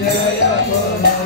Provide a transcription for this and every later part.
Jaya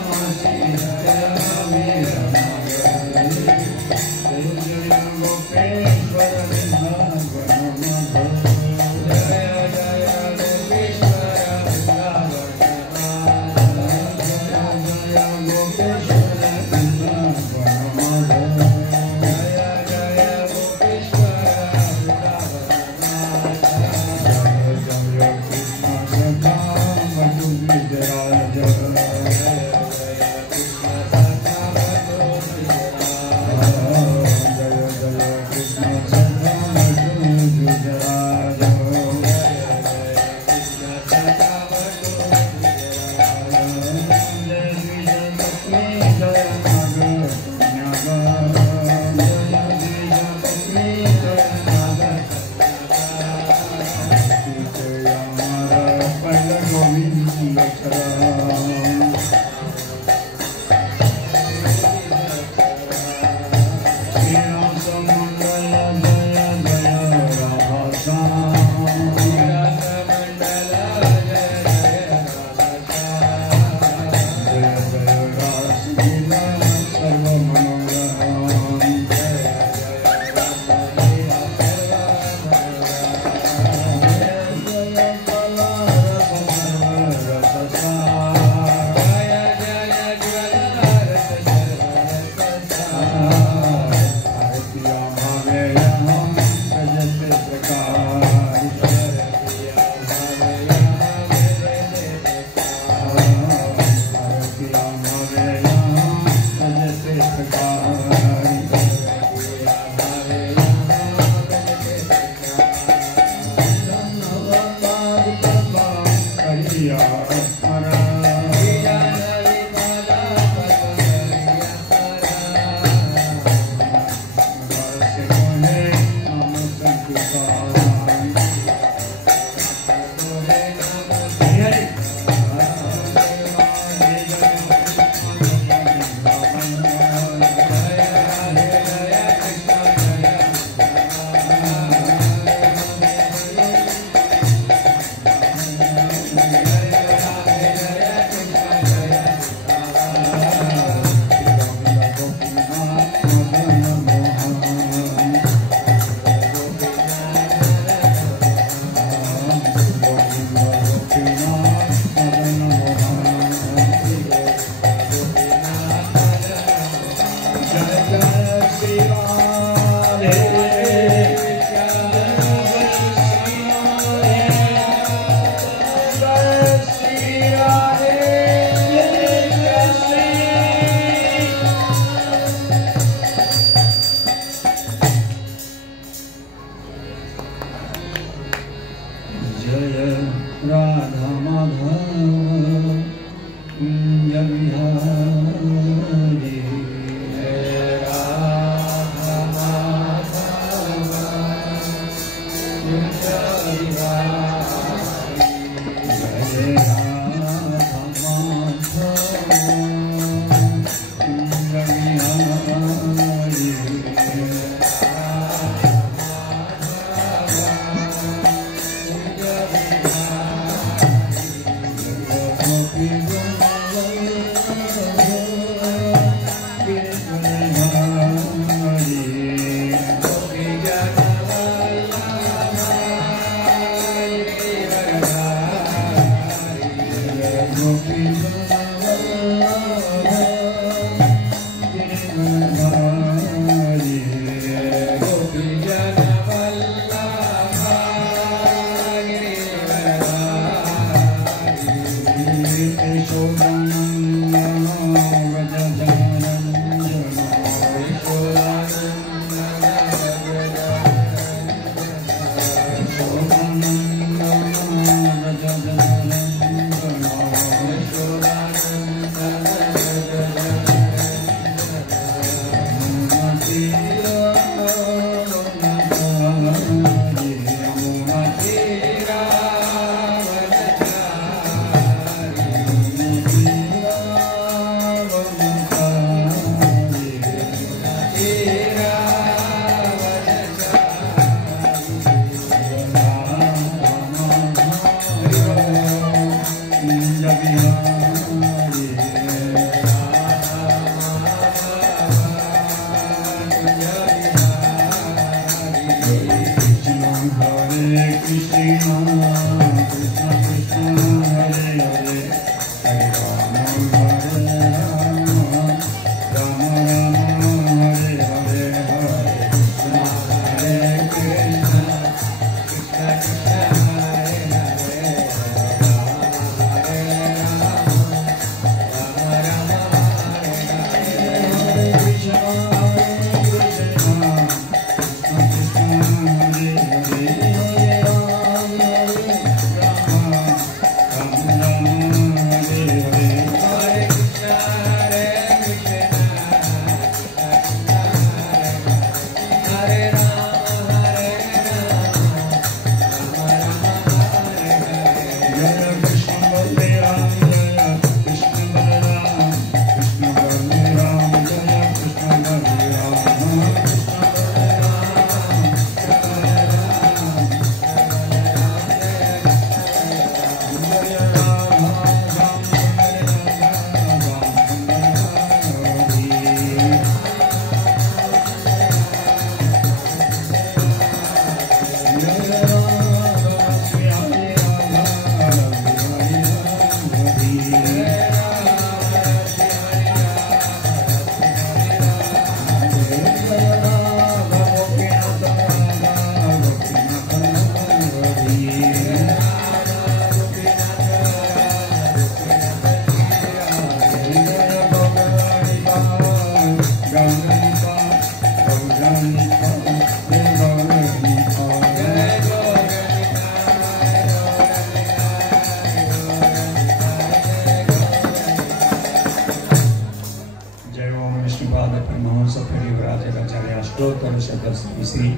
Shri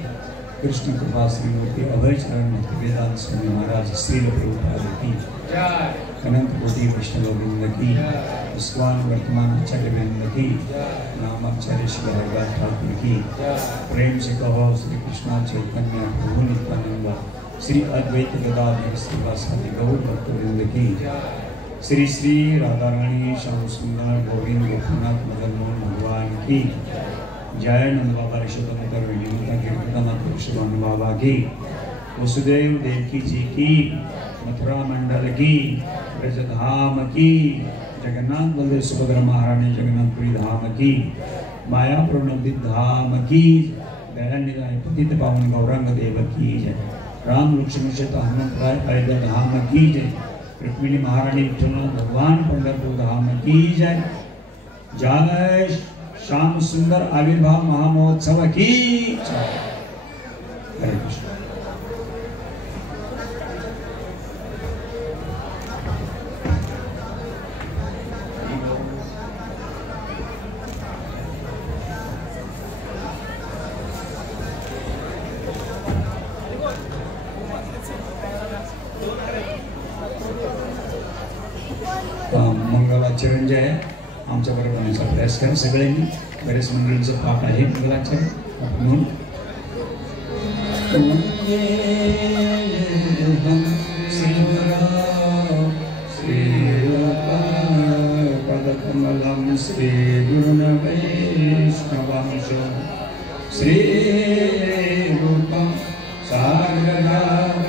Krishna कृपा श्रीमूर्ति अभय चरण भक्ति वेदांत स्वामी महाराज श्री प्रभुपाद की अनंत कोटि कृष्ण गोविंद की विश्वान वर्तमान आचार्य वृंद की नाम आचार्य श्री हरिदास ठाकुर की प्रेम से कहो श्री कृष्ण चैतन्य प्रभु नित्यानंद श्री अद्वैत गदाधर श्रीवासादि गौर भक्त वृंद की श्री श्री राधा रानी श्याम सुंदर गोविंद गोपीनाथ मदन मोहन भगवान की जय नंद बाबा ऋषभंकर ऋषभ बाबा की वसुदेव देवकी जी की मथुरा मंडल की ब्रजधाम की जगन्नाथ बलदेव सुभद्रा महारानी जगन्नाथपुरी धाम की मायापुर नवदीप धाम की दयाल निधाय पतित पावन गौरांग देव की जय राम लक्ष्मण सीता हनुमत राय अयोध्या धाम की जय रुक्मिणी महारानी विठ्ठलनाथ भगवान पंढरपुर धाम की जय जय श्याम सुंदर आविर्भाव महामहोत्सव की हरे कृष्ण। मंगलाचरण जे आहे आमच्या बरोबर प्रयास करा सगळ्यांनी बरेच मंडळींचं पाठ आहे मंगलाचरण म्हणून पदकमलं श्री गुरुवैष्णवंश श्री रूपं साग्रजातं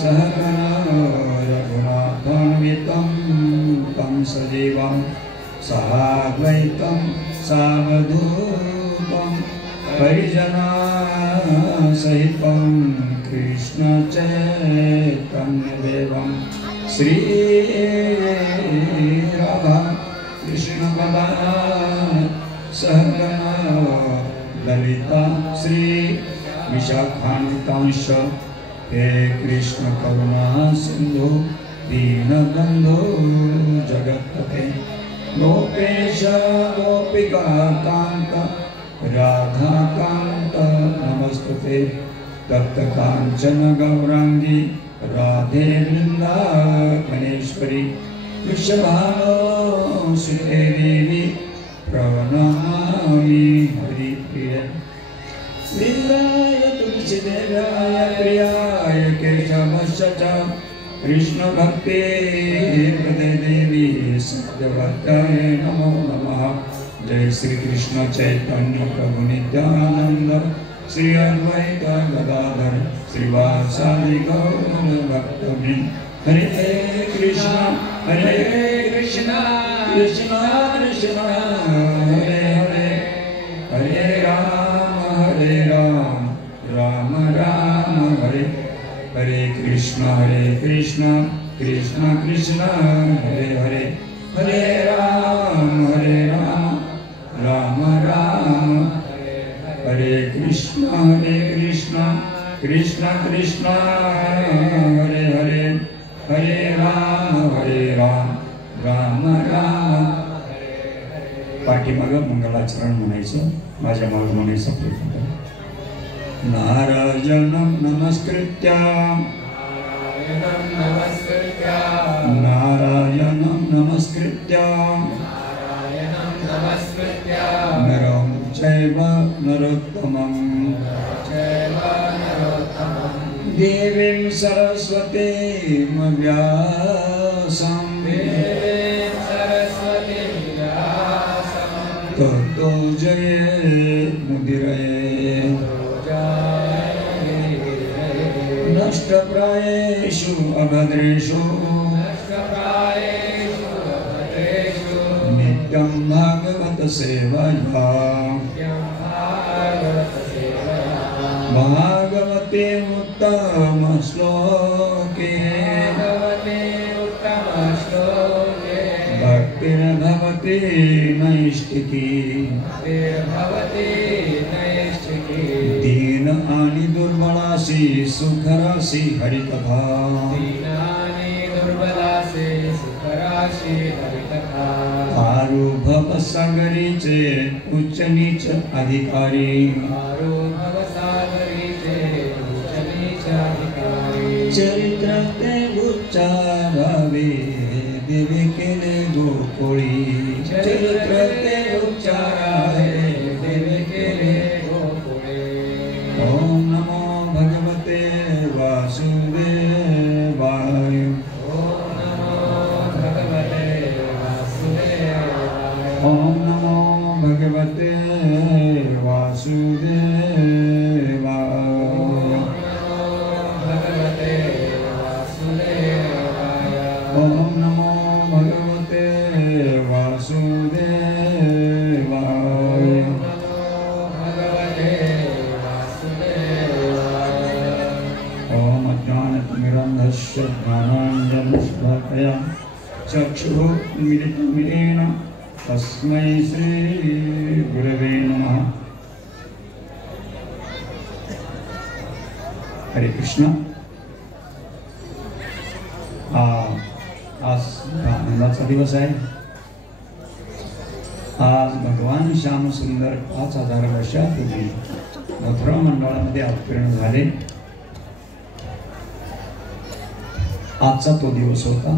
सहगणो रघुनाथान्वितं तं सजीवं साद्वैतं सावधूतं परिजना सहितं कृष्ण चैतन्यदेवं श्री राधा कृष्ण पदान् सहगना ललिता श्री विशाखान्वितांश हे कृष्ण करुणा सिंधु दीनबंधु जगत्पते गोपेश गोपिका कांत राधा कांत नमस्तुते तप्त कांचन गौरांगी राधे वृंदावनेश्वरी वृषभानुसुते देवी प्रणमामि हरिप्रिय वृंदाय तुलसीदेवाय प्रियाय केशवश्च च कृष्ण भक्ति हृदय देवी सत्यवत्याय नमो नमः। जय श्री कृष्ण चैतन्य प्रभु नित्यानंद श्री अद्वैत गदाधर श्रीवासादि गौर भक्तवृंद। हरे कृष्ण कृष्ण कृष्ण हरे हरे हरे राम राम राम हरे हरे कृष्ण कृष्ण कृष्ण हरे हरे हरे राम राम राम हरे कृष्ण कृष्ण कृष्ण हरे हरे हरे राम राम राम। पाठीमाग मंगलाचरण म्हणायचं, माझ्या मागे म्हणायचं प्रयत्न करा। नारायणं नमस्कृत्य नरं चैव नरोत्तमं देवीं सरस्वतीं व्यासं ततो जयमुदीरये नष्टप्रायेषु अभद्रेषु नित्यं भागवत सेवया भागवते उत्तम श्लोके भक्तिर्भवति नैष्ठिकी दीन आणि दुर्बलासी सुखरासी हरिकथा आरुभव सागरीचे उच्च नीच अधिकारी चरित्र ते उच्चारावे देवी केले गोकुळी चरित्र ते उच्चारावे देवी केले गोकुळी। ओम नमो भगवते वासुदेवाय ओम नमो भगवते वासुदेवाय ओम नमो भगवते वासुदेवाय ओम अज्ञानतिमिरन्धस्य ज्ञानाञ्जनशलाकया चक्षुः उन्मीलितं येन तस्मै श्री गुरवे नमः। हरे कृष्ण। आज आनंदाचा दिवस आहे। आज भगवान श्याम सुंदर 5000 वर्षापूर्वी मथुरा मंडळामध्ये अवतरण झाले। आजचा तो दिवस होता,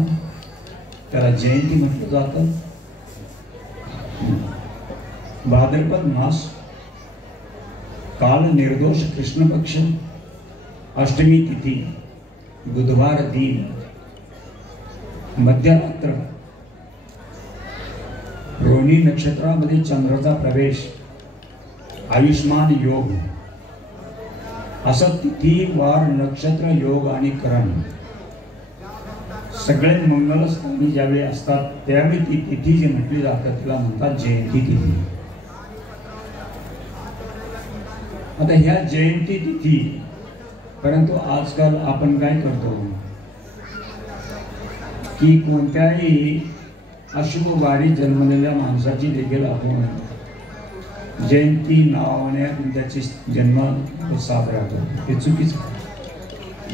त्याला जयंती म्हटलं जातं। भाद्रपद मास काल निर्दोष कृष्ण पक्ष अष्टमी तिथी बुधवार दिन मध्यरात्र रोहिणी नक्षत्रामध्ये चंद्राचा प्रवेश आयुष्मान योग असं तिथी वार नक्षत्र योग आणि करण सगळे मंगलस्थानी ज्यावेळी असतात त्यावेळी ती तिथी जी म्हटली जातात तिला म्हणतात जयंती तिथी। आता ह्या जयंती तिथी, परंतु आजकाल आपण काय करतो की कोणत्याही अशुभ वारी जन्मलेल्या माणसाची देखील आपण जयंती नावाने त्याची जन्म साजरा करतो. हे चुकीचं.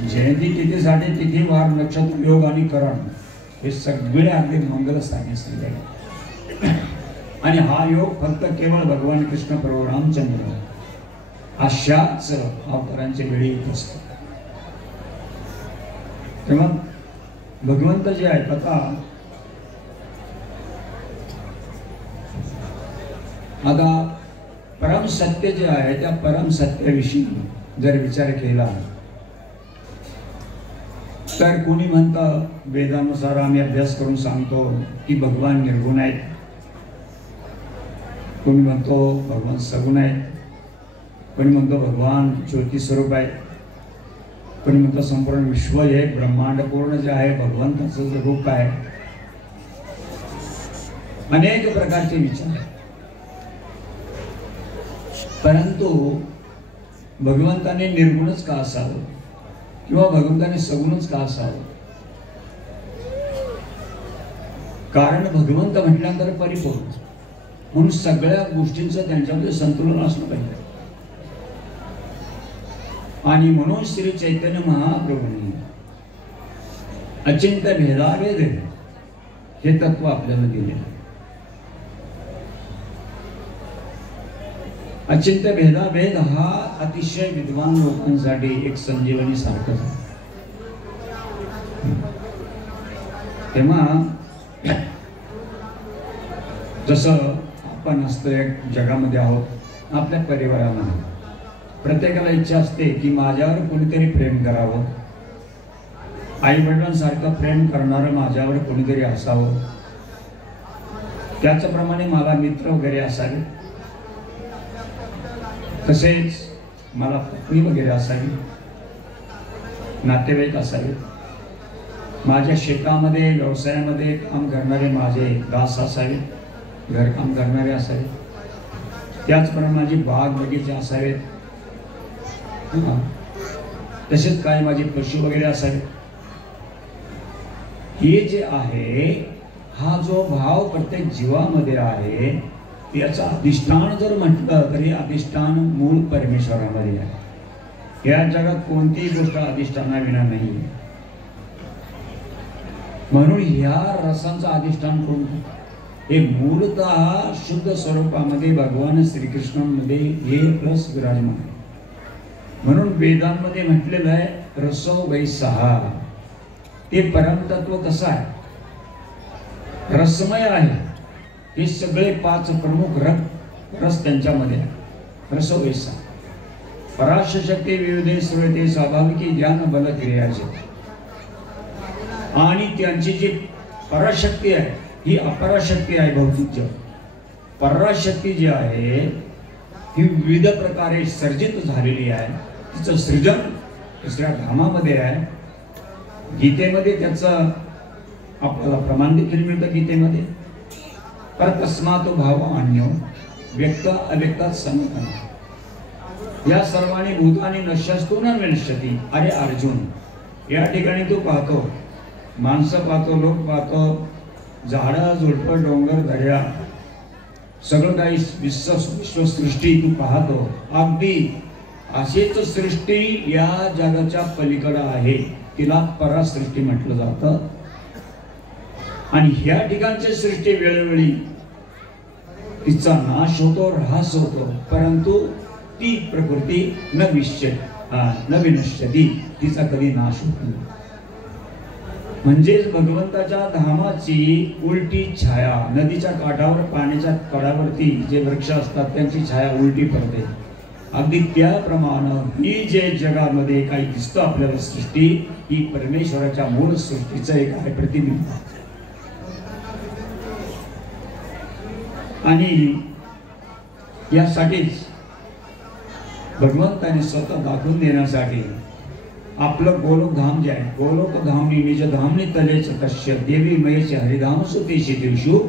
जयंती तिथीसाठी तिथी वार नक्षत्र योग आणि करण हे सगळे अगदी मंगलस्थानी असलेले आणि हा योग फक्त केवळ भगवान कृष्ण प्रभू रामचंद्र अशाच अवतारांच्या वेळी येत असतो. तेव्हा भगवंत जे आहेत आता परम सत्य जे आहे त्या परम सत्याविषयी जर विचार केला तर कोणी म्हणतं वेदानुसार आम्ही अभ्यास करून सांगतो की भगवान निर्गुण आहेत, कोणी म्हणतो भगवान सगुण आहेत, कोणी म्हणतो भगवान ज्योती स्वरूप आहे, कोणी म्हणतो संपूर्ण विश्व हे ब्रह्मांड पूर्ण जे आहे भगवंताचं जे रूप आहे. अनेक प्रकारचे विचार. परंतु भगवंताने निर्गुणच का असावं किंवा भगवंताने सगुणच का असावं? कारण भगवंत म्हटल्यानंतर परिपूर्ण, म्हणून सगळ्या गोष्टींचं त्यांच्यामध्ये संतुलन असलं पाहिजे. आणि म्हणून श्री चैतन्य महाप्रभूंनी अचिंत्य भेदाभेद हे तत्व आपल्याला दिले. अचिंत्य भेदाभेद हा अतिशय विद्वान लोकांसाठी एक संजीवनी सारखं. तेव्हा जसं आपण असतो एक जगामध्ये आहोत, आपल्या परिवारामध्ये प्रत्येकाला इच्छा असते की माझ्यावर कोणीतरी प्रेम करावं, आई वडिलांसारखं प्रेम करणारं माझ्यावर कोणीतरी असावं, त्याचप्रमाणे मला मित्र वगैरे असावे, तसेच मला पत्नी वगैरे असावी, नातेवाईक असावे, माझ्या शेतामध्ये व्यवसायामध्ये काम करणारे माझे दास असावे, घरकाम करणारे असावे, त्याचप्रमाणे माझी बाग बगीचे असावेत, तसेच काय माझे पशु वगैरे असावे. हे जे आहे हा जो भाव प्रत्येक जीवामध्ये आहे याचं अधिष्ठान जर म्हटलं तरी अधिष्ठान मूळ परमेश्वरामध्ये आहे. या जगात कोणतीही गोष्ट अधिष्ठानाविना नाही. म्हणून ह्या रसांचं अधिष्ठान कोण? हे मूलतः शुद्ध स्वरूपामध्ये भगवान श्रीकृष्णांमध्ये हे रस विराजमान आहे. म्हणून वेदांमध्ये म्हटलेलं आहे रसो वैसहा. ते परमतत्व कसं आहे? रसमय आहे. हे सगळे पाच प्रमुख रस त्यांच्यामध्ये आहे. रसो वैसा पराशक्ती विविधे श्रुते स्वाभाविकी ज्ञान बल क्रियाचे. आणि त्यांची जी पराशक्ती आहे ही अपराशक्ती आहे. भौतिक जग पराशक्ती जी आहे ही विविध प्रकारे सर्जित झालेली आहे. तिचं सृजन दुसऱ्या धामामध्ये आहे. गीतेमध्ये त्याचं आपल्याला प्रमाण देखील मिळतं गीतेमध्ये. पर तस्मात भाव अन्यो व्यक्त अव्यक्तात सनातन. या सर्वांनी भूतानी नश्यस्तु न विनश्यती. अरे अर्जुन, या ठिकाणी तू पाहतो माणसं पाहतो, लोक पाहतो, झाडं झुडपं डोंगर दर्या सगळं काही विश्वसृष्टी तू पाहतो. अगदी अशीच सृष्टी या जगाच्या पलीकडं आहे. तिला परासृष्टी म्हटलं जातं. आणि ह्या ठिकाणची सृष्टी वेळोवेळी तिचा नाश होतो, ऱ्हास होतो, परंतु ती प्रकृती न विनश्यती. तिचा कधी नाश होत नाही. म्हणजेच भगवंताच्या धामाची उलटी छाया नदीच्या काठावर पाण्याच्या कडावरती जे वृक्ष असतात त्यांची छाया उलटी पडते. अगदी त्याप्रमाणे ही जे जगामध्ये काही दिसतं आपल्याला सृष्टी ही परमेश्वराच्या मूळ सृष्टीचं एक आहे प्रतिबिंब. आणि यासाठीच भगवंताने स्वतः दाखवून देण्यासाठी आपलं गोलोकधाम जे आहे गोलोकधामनी निज धामनी तलेच तस्य देवी महेश हरिधाम सुतेशी दिवशू.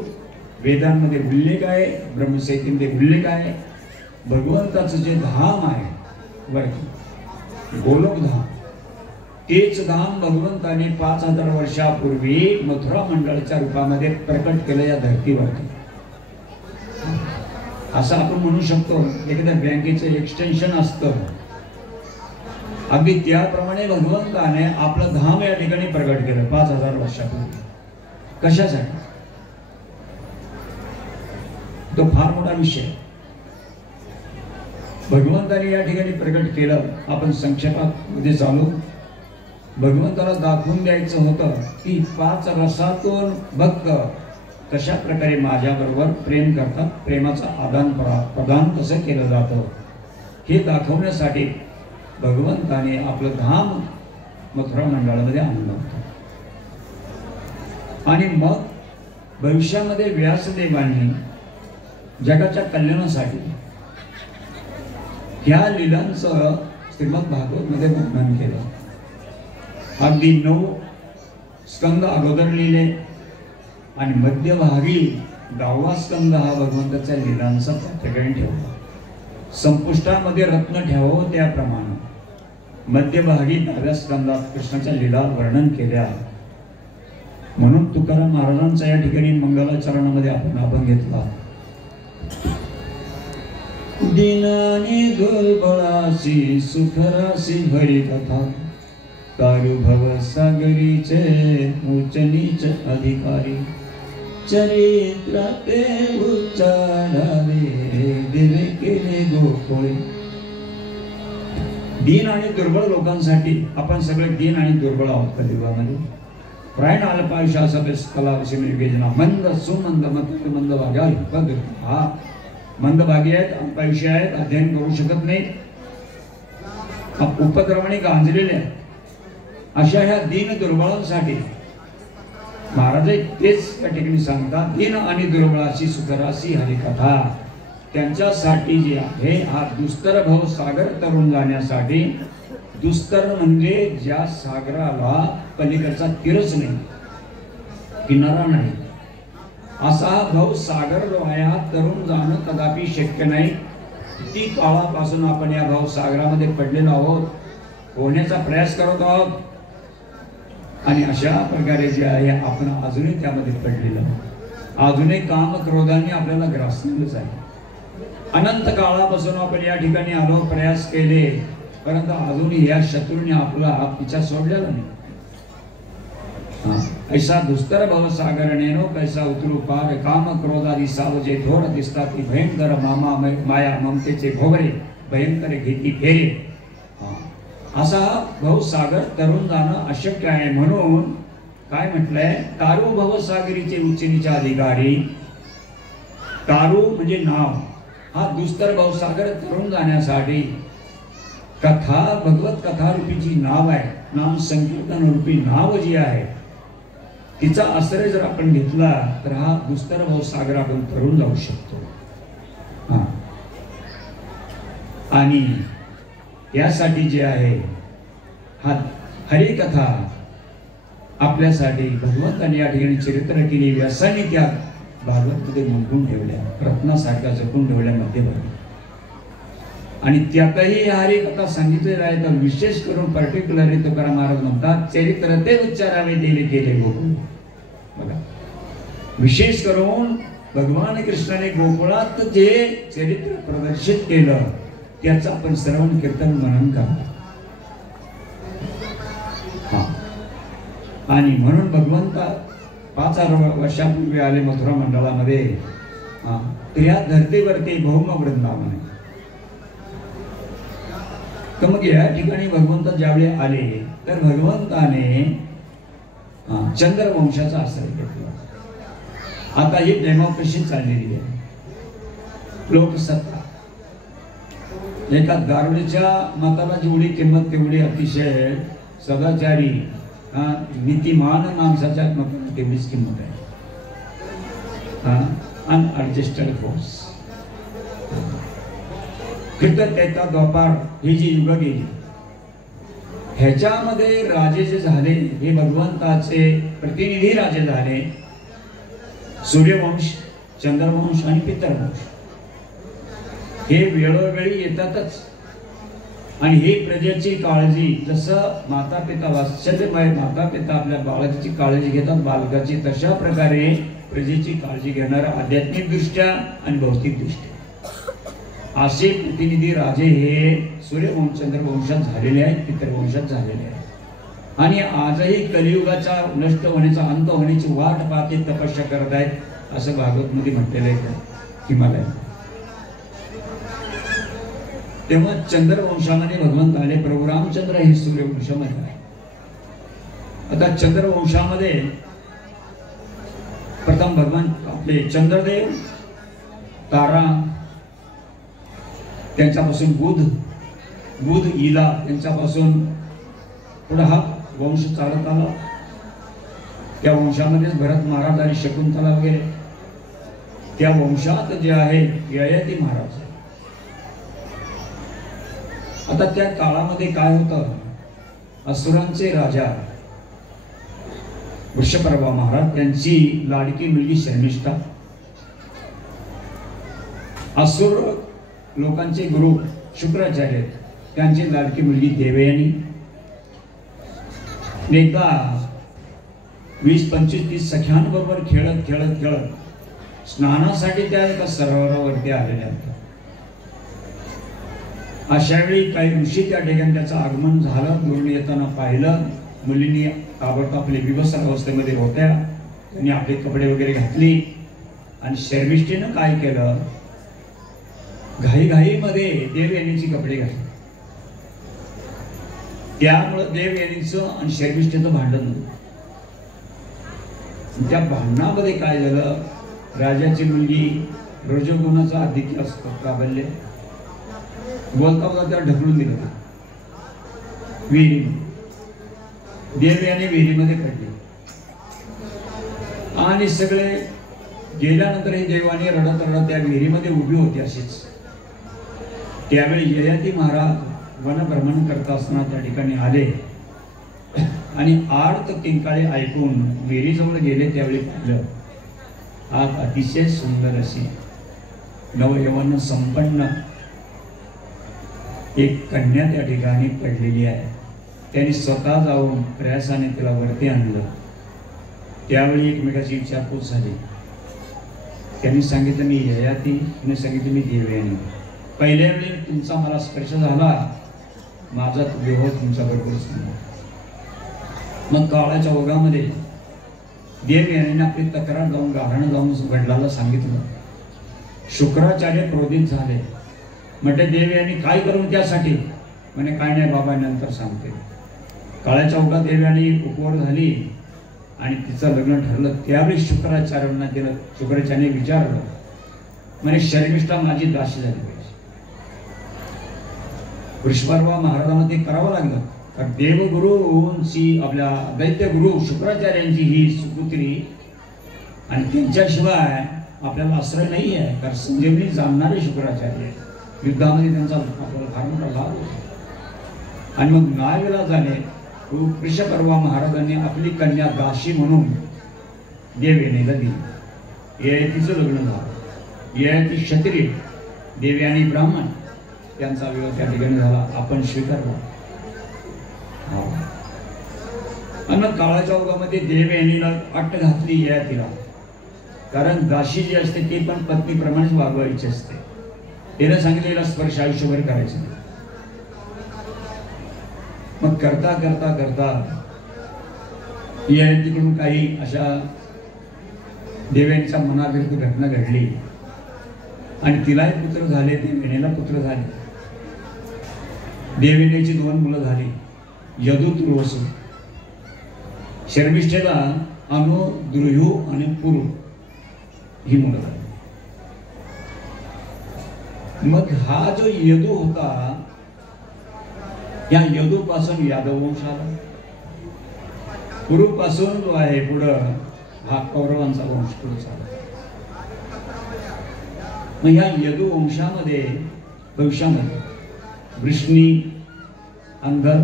वेदांमध्ये उल्लेख आहे, ब्रह्मसंहितेमध्ये उल्लेख आहे. भगवंताचं जे धाम आहे वरती गोलोकधाम, तेच धाम भगवंताने 5000 वर्षापूर्वी मथुरा मंडळाच्या रूपामध्ये प्रकट केलं या धरतीवरती. असं आपण म्हणू शकतो एखाद्या बँकेचं एक्सटेन्शन असतं, अगदी त्याप्रमाणे भगवंताने आपलं धाम या ठिकाणी प्रकट केलं 5000 वर्षापूर्वी. कशासाठी? तो फार मोठा विषय भगवंताने या ठिकाणी प्रकट केलं. आपण संक्षेपात मध्ये चालू. भगवंताला दाखवून द्यायचं होतं की 5 रसातून भक्त कशा प्रकारे माझ्याबरोबर प्रेम करतात, प्रेमाचं आदान प्रदान कसं केलं जातं हे दाखवण्यासाठी भगवंताने आपलं धाम मथुरा मंडळामध्ये आणलं होतं. आणि मग भविष्यामध्ये व्यासदेवांनी जगाच्या कल्याणासाठी ह्या लीलांचं श्रीमद भागवत मध्ये वर्णन केलं. अगदी 9 स्कंद अगोदर लिहिले आणि मध्यभागी 10वा स्कंद हा भगवंताच्या लीलांचा ठिकाणी ठेवला. संपुष्टामध्ये रत्न ठेवावं त्याप्रमाणे मध्यभागी 10व्या स्कंदात कृष्णाच्या लीला वर्णन केल्या. म्हणून तुकाराम महाराजांचा या ठिकाणी मंगलाचरणामध्ये आपण घेतला. दिनानी दुर्बळासी सुखरासी हरी कथा, तारु भव सागरीचे उच्च नीच अधिकारी, चरित्राते उच्चारावे दिवे केले गोकुळे. दीन आणि दुर्बळ लोकांसाठी, आपण सगळे दीन आणि दुर्बळ आहोत कलियुगामध्ये. प्राण अल्पायुष्य असं कला योजना मंद सुमंद मत मंद भाग्य हा मंदभागी आहेत, अल्पायुष्य आहेत, अध्ययन करू शकत नाही, उपद्रवाने गांजलेले आहेत. अशा ह्या दीन दुर्बळांसाठी महाराज तेच या ठिकाणी सांगतात, दीन आणि दुर्बळाची सुखरासी हरिकथा. त्यांच्यासाठी जे आहे हा दुस्तर भव सागर तरुण जाण्यासाठी. दुस्तर म्हणजे ज्या सागराला पलीकडचा तीरच नाही, किनारा नाही, असा भव सागर जो आहे हा तरुण जाणं कदापि शक्य नाही. किती काळापासून आपण या भव सागरामध्ये पडलेलो आहोत, होण्याचा प्रयास करत आहोत. आणि अशा प्रकारे जे आहे आपण अजूनही त्यामध्ये पडलेलो आहोत. अजूनही काम क्रोधाने आपल्याला ग्रासलेलंच आहे. अनंत काळापासून आपण या ठिकाणी आलो, प्रयास केले, परंतु अजूनही या शत्रूने आपला पिछा सोडलेला नाही. ऐसा दुस्तर भव सागर नेनो कैसा उतरू पार, काम क्रोधादी सावजे थोर दिसतात भयंकर मामा माया ममतेचे भोवरे भयंकर घेती फेरे. असा भव सागर तरुण जाणं अशक्य आहे. म्हणून काय म्हटलंय, तारू भव सागरीचे उच्चनीच्या अधिकारी. तारू म्हणजे नाव, हा दुस्तर भव सागर तरुण जाण्यासाठी कथा भगवत कथा रूपीची नाव आहे, नाम संकीर्तन रूपी नाव जी आहे तिचा आश्रय जर आपण घेतला तर हा दुस्तर भव सागर आपण तरुण जाऊ शकतो. आणि यासाठी जे आहे हा हरिकथा आपल्यासाठी भगवंताने या ठिकाणी चरित्र केली. व्यासाने त्या भागवतमध्ये गुंतवून ठेवल्या, रत्नासारख्या जपून ठेवल्या मध्यभागी. आणि त्यातही हरिकथा सांगितलेलं आहे. तर विशेष करून पर्टिक्युलरली तुकाराम महाराज म्हणतात, चरित्र ते उच्चारावे दिले केले गोकुळ. बघा, विशेष करून भगवान कृष्णाने गोकुळात जे चरित्र प्रदर्शित केलं त्याचं आपण श्रवण कीर्तन मनन करा. आणि म्हणून भगवंता 5000 वर्षापूर्वी आले मथुरा मंडळामध्ये. तर या धर्तीवरती भौम वृंदावन आहे. तर मग या ठिकाणी भगवंत ज्यावेळी आले तर भगवंताने चंद्रवंशाचा आश्रय घेतला. आता ही डेमोक्रेसी चाललेली आहे, लोकसत्ता. एका दारुडीच्या मताला जेवढी किंमत तेवढी अतिशय सदाचारी नीतिमान माणसाच्या मताला तेवढीच किंमत आहे. Unadjusted force. त्रेता द्वापार ही जी युग गेली ह्याच्यामध्ये राजे जे झाले हे भगवंताचे प्रतिनिधी राजे झाले. सूर्यवंश, चंद्रवंश आणि पितरवंश हे वेळोवेळी येतातच. आणि ही प्रजेची काळजी, जसं माता पिता वात्सल्यमय माता पिता आपल्या बाळाची काळजी घेतात बालकाची, तशा प्रकारे प्रजेची काळजी घेणार आध्यात्मिक दृष्ट्या आणि भौतिक दृष्ट्या असे प्रतिनिधी राजे हे सूर्यवंश चंद्रवंशात झालेले आहेत, पितृवंशात झालेले आहेत आणि आजही कलियुगाचा नष्ट होण्याचा अंत होण्याची वाट पाहते, तपस्या करत आहेत असं भागवत मध्ये म्हटलेलं आहे हिमालय. तेव्हा चंद्रवंशामध्ये भगवंत आले, प्रभू रामचंद्र हे सूर्यवंशामध्ये आहे. आता चंद्रवंशामध्ये प्रथम भगवान आपले चंद्रदेव, तारा, त्यांच्यापासून बुध इला, त्यांच्यापासून पुढे हा वंश चालत आला. त्या वंशामध्येच भरत महाराज आणि शकुंतला वगैरे, त्या वंशात जे आहे ययाती महाराज. आता त्या काळामध्ये काय होतं, असुरांचे राजा वृषपर्वा महाराज, त्यांची लाडकी मुलगी शर्मिष्ठा, असुर लोकांचे गुरु शुक्राचार्य, त्यांची लाडकी मुलगी देवयानी. एकदा 20-25-30 सख्यांबरोबर खेळत खेळत खेळत स्नानासाठी त्या एका सरोवरावरती आलेल्या होत्या. अशा वेळी काही ऋषी त्या ठिकाणी त्याचं आगमन झालं. गुरुने येताना पाहिलं, मुलींनी ताबडतोब आपले विवस्त्र अवस्थेमध्ये होत्या, त्यांनी आपले कपडे वगैरे घातली आणि शर्मिष्ठेनं काय केलं, घाईघाईमध्ये देवयानीची कपडे घातले. त्यामुळं देवयानीचं आणि शर्मिष्ठेचं भांडण. त्या भांडणामध्ये काय झालं, राजाची मुलगी रजोगुणाचा आधिक्य असतो, प्राबल्य, बोलता बोलता त्याला ढकलून दिलं विहिरी. देवयानी विहिरीमध्ये पडली आणि सगळे गेल्यानंतर ही देवानी रडत रडत त्या विहिरीमध्ये उभी होती अशीच. त्यावेळी ययाती महाराज वनभ्रमण करत असताना त्या ठिकाणी आले आणि आर्त किंकाळे ऐकून विहिरीजवळ गेले. त्यावेळी पाहिलं, आत अतिशय सुंदर अशी नवयवन संपन्न एक कन्या त्या ठिकाणी पडलेली आहे. त्यांनी स्वतः जाऊन प्रयासाने तिला वरती आणलं. त्यावेळी एकमेकाची विचारपूस झाली. त्यांनी सांगितलं मी ययाती, तिने सांगितलं मी देवयानी. पहिल्या वेळी तुमचा मला स्पर्श झाला, माझा विवाह तुमच्याबरोबरच झाला. मग काळाच्या ओघामध्ये देवयानीने आपली तक्रार जाऊन गाढण जाऊन वडिलाला सांगितलं. शुक्राचार्य क्रोधित झाले. म्हटले देवयानी काय करू त्यासाठी? म्हणे काय नाही बाबा, नंतर सांगते. काळाच्या ओघात देवयानी उपवर झाली आणि तिचं लग्न ठरलं. त्यावेळी शुक्राचार्यांना केलं. शुक्राचार्याने विचारलं, म्हणे शर्मिष्ठा माझी दासी झाली पाहिजे. वृषपर्वा महाराजांना ते करावं लागलं, कारण देवगुरूंची आपल्या दैत्यगुरु शुक्राचार्यांची ही सुपुत्री आणि त्यांच्याशिवाय आपल्याला आश्रय नाही आहे. कारण संजीवनी जाणणारे शुक्राचार्य, युद्धामध्ये त्यांचा आपल्याला फार मोठा लाभ होता. आणि मग नावेला झाले वृषपर्वा महाराजांनी आपली कन्या दासी म्हणून देवयानीला दिली. ययातीचं लग्न झालं. ययाती क्षत्रिय, देवयानी ब्राह्मण, त्यांचा विवाह त्या ठिकाणी झाला. आपण स्वीकारला. आणि काळाच्या ओघामध्ये देवयानीला अट्ट घातली ययातीला, कारण दासी जी असते ती पण पत्नीप्रमाणेच वागवायची असते. तिने सांगितलेला स्पर्श आयुष्यभर करायचं. मग करता करता करता ययातीकडून काही अशा देवयानीच्या मनाविरुद्ध घटना घडली आणि तिलाही पुत्र झाले, देवयानीला पुत्र झाले. देवयानीची 2 मुलं झाली, यदु तुर्वसु. शर्मिष्ठेला अनु, द्रुह्यू आणि पुरु ही मुलं झाली. मग हा जो यदु होता, या यदु पासून यादव वंश आला. पुरु पासून जो आहे पुढं हा कौरवांचा वंश पुढे चालला. मग या यदु वंशामध्ये भविष्यामध्ये वृष्णी, अंधर,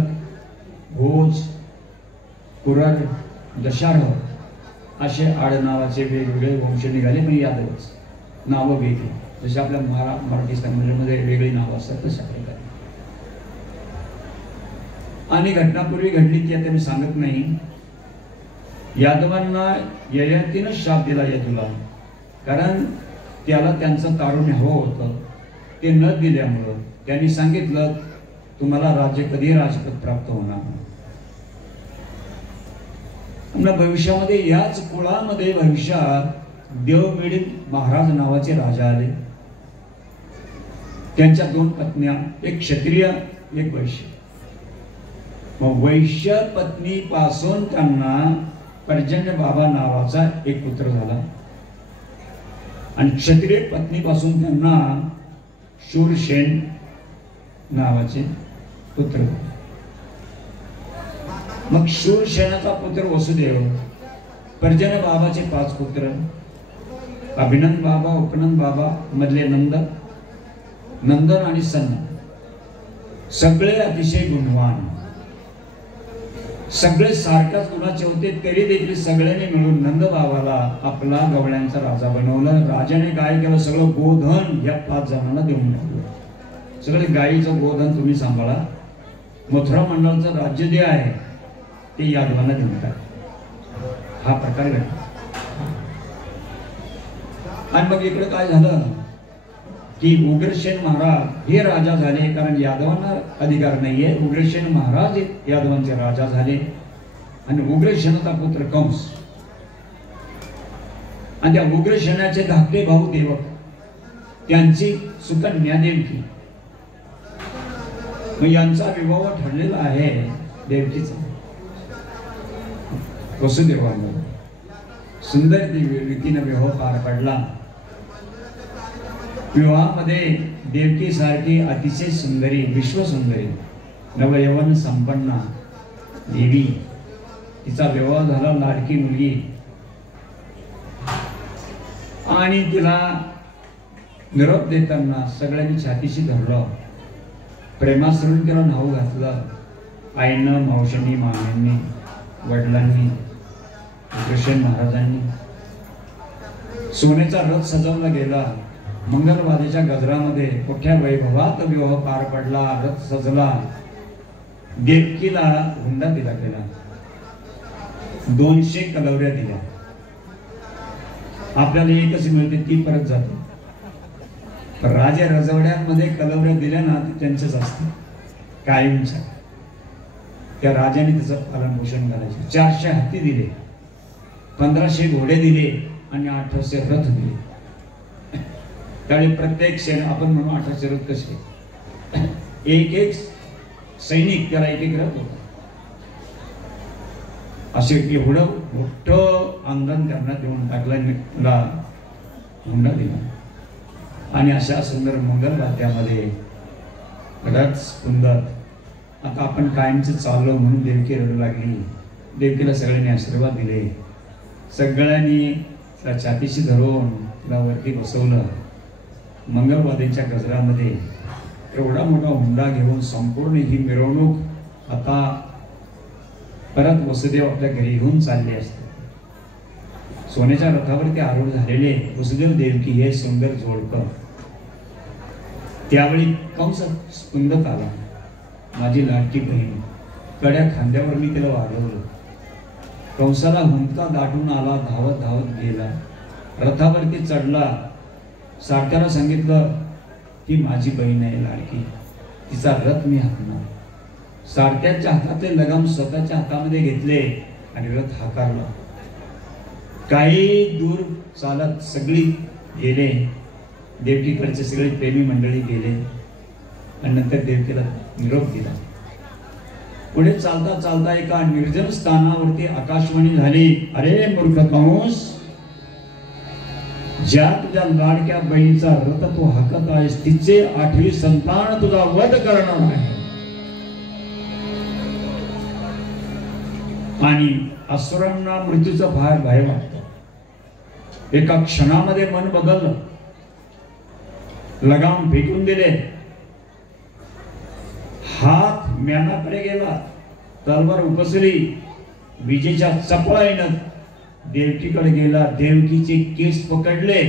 भोज, कुरड, दशार्ह असे आडनावाचे वेगवेगळे वंश निघाले. पण यादवच नावं वेगळी, जसे आपल्या मराठी समाजामध्ये वेगळी नावं असतात तशा प्रकारे. आणि घटनापूर्वी घडली ती आता मी सांगत नाही. यादवांना ययातीनं शाप दिला यदूला, कारण त्याला त्यांचं तारुण्य हवं होतं. ते न दिल्यामुळं त्यांनी सांगितलं तुम्हाला राज्य कधी राजपद प्राप्त होणार नाही. भविष्यामध्ये याच कुळामध्ये भविष्यात देवमिळीत महाराज नावाचे राजा आले. त्यांच्या 2 पत्न्या, एक क्षत्रिय एक वैश्य. मग वैश्य पत्नी पासून त्यांना पर्जन्य बाबा नावाचा एक पुत्र झाला आणि क्षत्रिय पत्नी पासून त्यांना शूरसेन नावाचे पुत्र झाले. मग शूरसेनाचा पुत्र वसुदेव, पर्जन्य बाबाचे 5 पुत्र, अभिनंद बाबा, उपनंद बाबा मधले नंदन आणि सन्न, सगळे अतिशय गुणवान, सगळे सारख्याच गुणाचे होते. तरी देखील सगळ्यांनी मिळून नंद बाबाला आपला गवळ्यांचा राजा बनवलं. राजाने काय केलं, सगळं गोधन या 5 जणांना देऊन टाकलं. सगळे गायीचं गोधन तुम्ही सांभाळा, मथुरा मंडळाचं राज्य जे आहे ते यादवांना देऊन टाकलं. हा प्रकार घडला. आणि मग इकडे काय झालं की उग्रसेन महाराज हे राजा झाले, कारण यादवांना अधिकार नाहीये. उग्रसेन महाराज यादवांचे राजा झाले आणि उग्रसेनाचा पुत्र कंस आणि त्या उग्रसेनाचे धाकटे भाऊ देवक, त्यांची सुकन्या देवकी. यांचा विवाह ठरलेला आहे देवकीचा. वसुदेवाने सुंदर रीतीने विवाह पार पडला. विवाहामध्ये देवकी सारखी अतिशय सुंदरी, विश्वसुंदरी, नवयवन संपन्ना देवी, तिचा विवाह झाला. लाडकी मुलगी आणि तिला निरोप देताना सगळ्यांनी छातीशी धरलं, प्रेमासरून तिला नाव घातलं. आईनं, मावशींनी, मामांनी, वडिलांनी, उग्रसेन महाराजांनी. सोन्याचा रथ सजवला गेला. मंगलवाद्याच्या गजरामध्ये मोठ्या वैभवात विवाह पार पडला. रथ सजला. देवकीला हुंडा दिला गेला. 200 कलवऱ्या दिल्या. आपल्याला एकच मिळते, ती परत जाते. राजे रजवड्यांमध्ये कलवऱ्या दिल्या ना ते त्यांचेच असते कायमच्या. त्या राजाने त्याचं पालन पोषण करायचे. 400 हत्ती दिले, 1500 घोडे दिले आणि 1800 रथ दिले. त्यावेळी प्रत्येक सेना, आपण म्हणू 1800 रथ कसे, एक सैनिक त्याला एक रथ होता. असे एवढं मोठं अंगण त्यांना देऊन टाकला, हुंडा दिला. आणि अशा सुंदर मंगलवाद्यामध्ये रथ सुंदर. आता आपण कायमचं चाललो म्हणून देवकी रडू लागली. देवकीला सगळ्यांनी आशीर्वाद दिले. सगळ्यांनी तिला छातीशी धरून तिला वरती बसवलं. मंगलवाद्यांच्या गजरामध्ये एवढा मोठा हुंडा घेऊन संपूर्ण ही मिरवणूक आता परत वसुदेव आपल्या घरी घेऊन चालले असते. सोन्याच्या रथावरती आरूढ झालेले वसुदेव देवकी हे सुंदर जोडपं. त्यावेळी कंस स्पंदत आला, माझी लाडकी बहीण. कड्या खांद्यावर मी तिला वाढवलं. कंसाला हुंदका दाटून आला, धावत धावत गेला, रथावरती चढला. सारथ्याला सांगितलं ती माझी बहीण आहे लाडकी, तिचा रथ मी हाकणार. सारथ्याच्या हातातले लगाम स्वतःच्या हातामध्ये घेतले आणि रथ हाकारला. काही दूर चालत सगळी गेले. देवकीकडचे सगळे प्रेमी मंडळी गेले आणि नंतर देवकीला निरोप दिला. पुढे चालता चालता एका निर्जन स्थानावरती आकाशवाणी झाली, अरे मूर्ख कंस, ज्या तुझ्या लाडक्या बहिणीचा रथ तू हाकत आहेस तिचे 8वी संतान तुझा वध करणार आहे. आणि असुरांना मृत्यूचा भय वाटतो. एका क्षणामध्ये मन बदललं. लगाम फेकून दिले. हात म्यानाकडे गेला, तलवार उपसली. विजेच्या चपळाईनं देवकीकडे गेला. देवकीचे केस पकडले.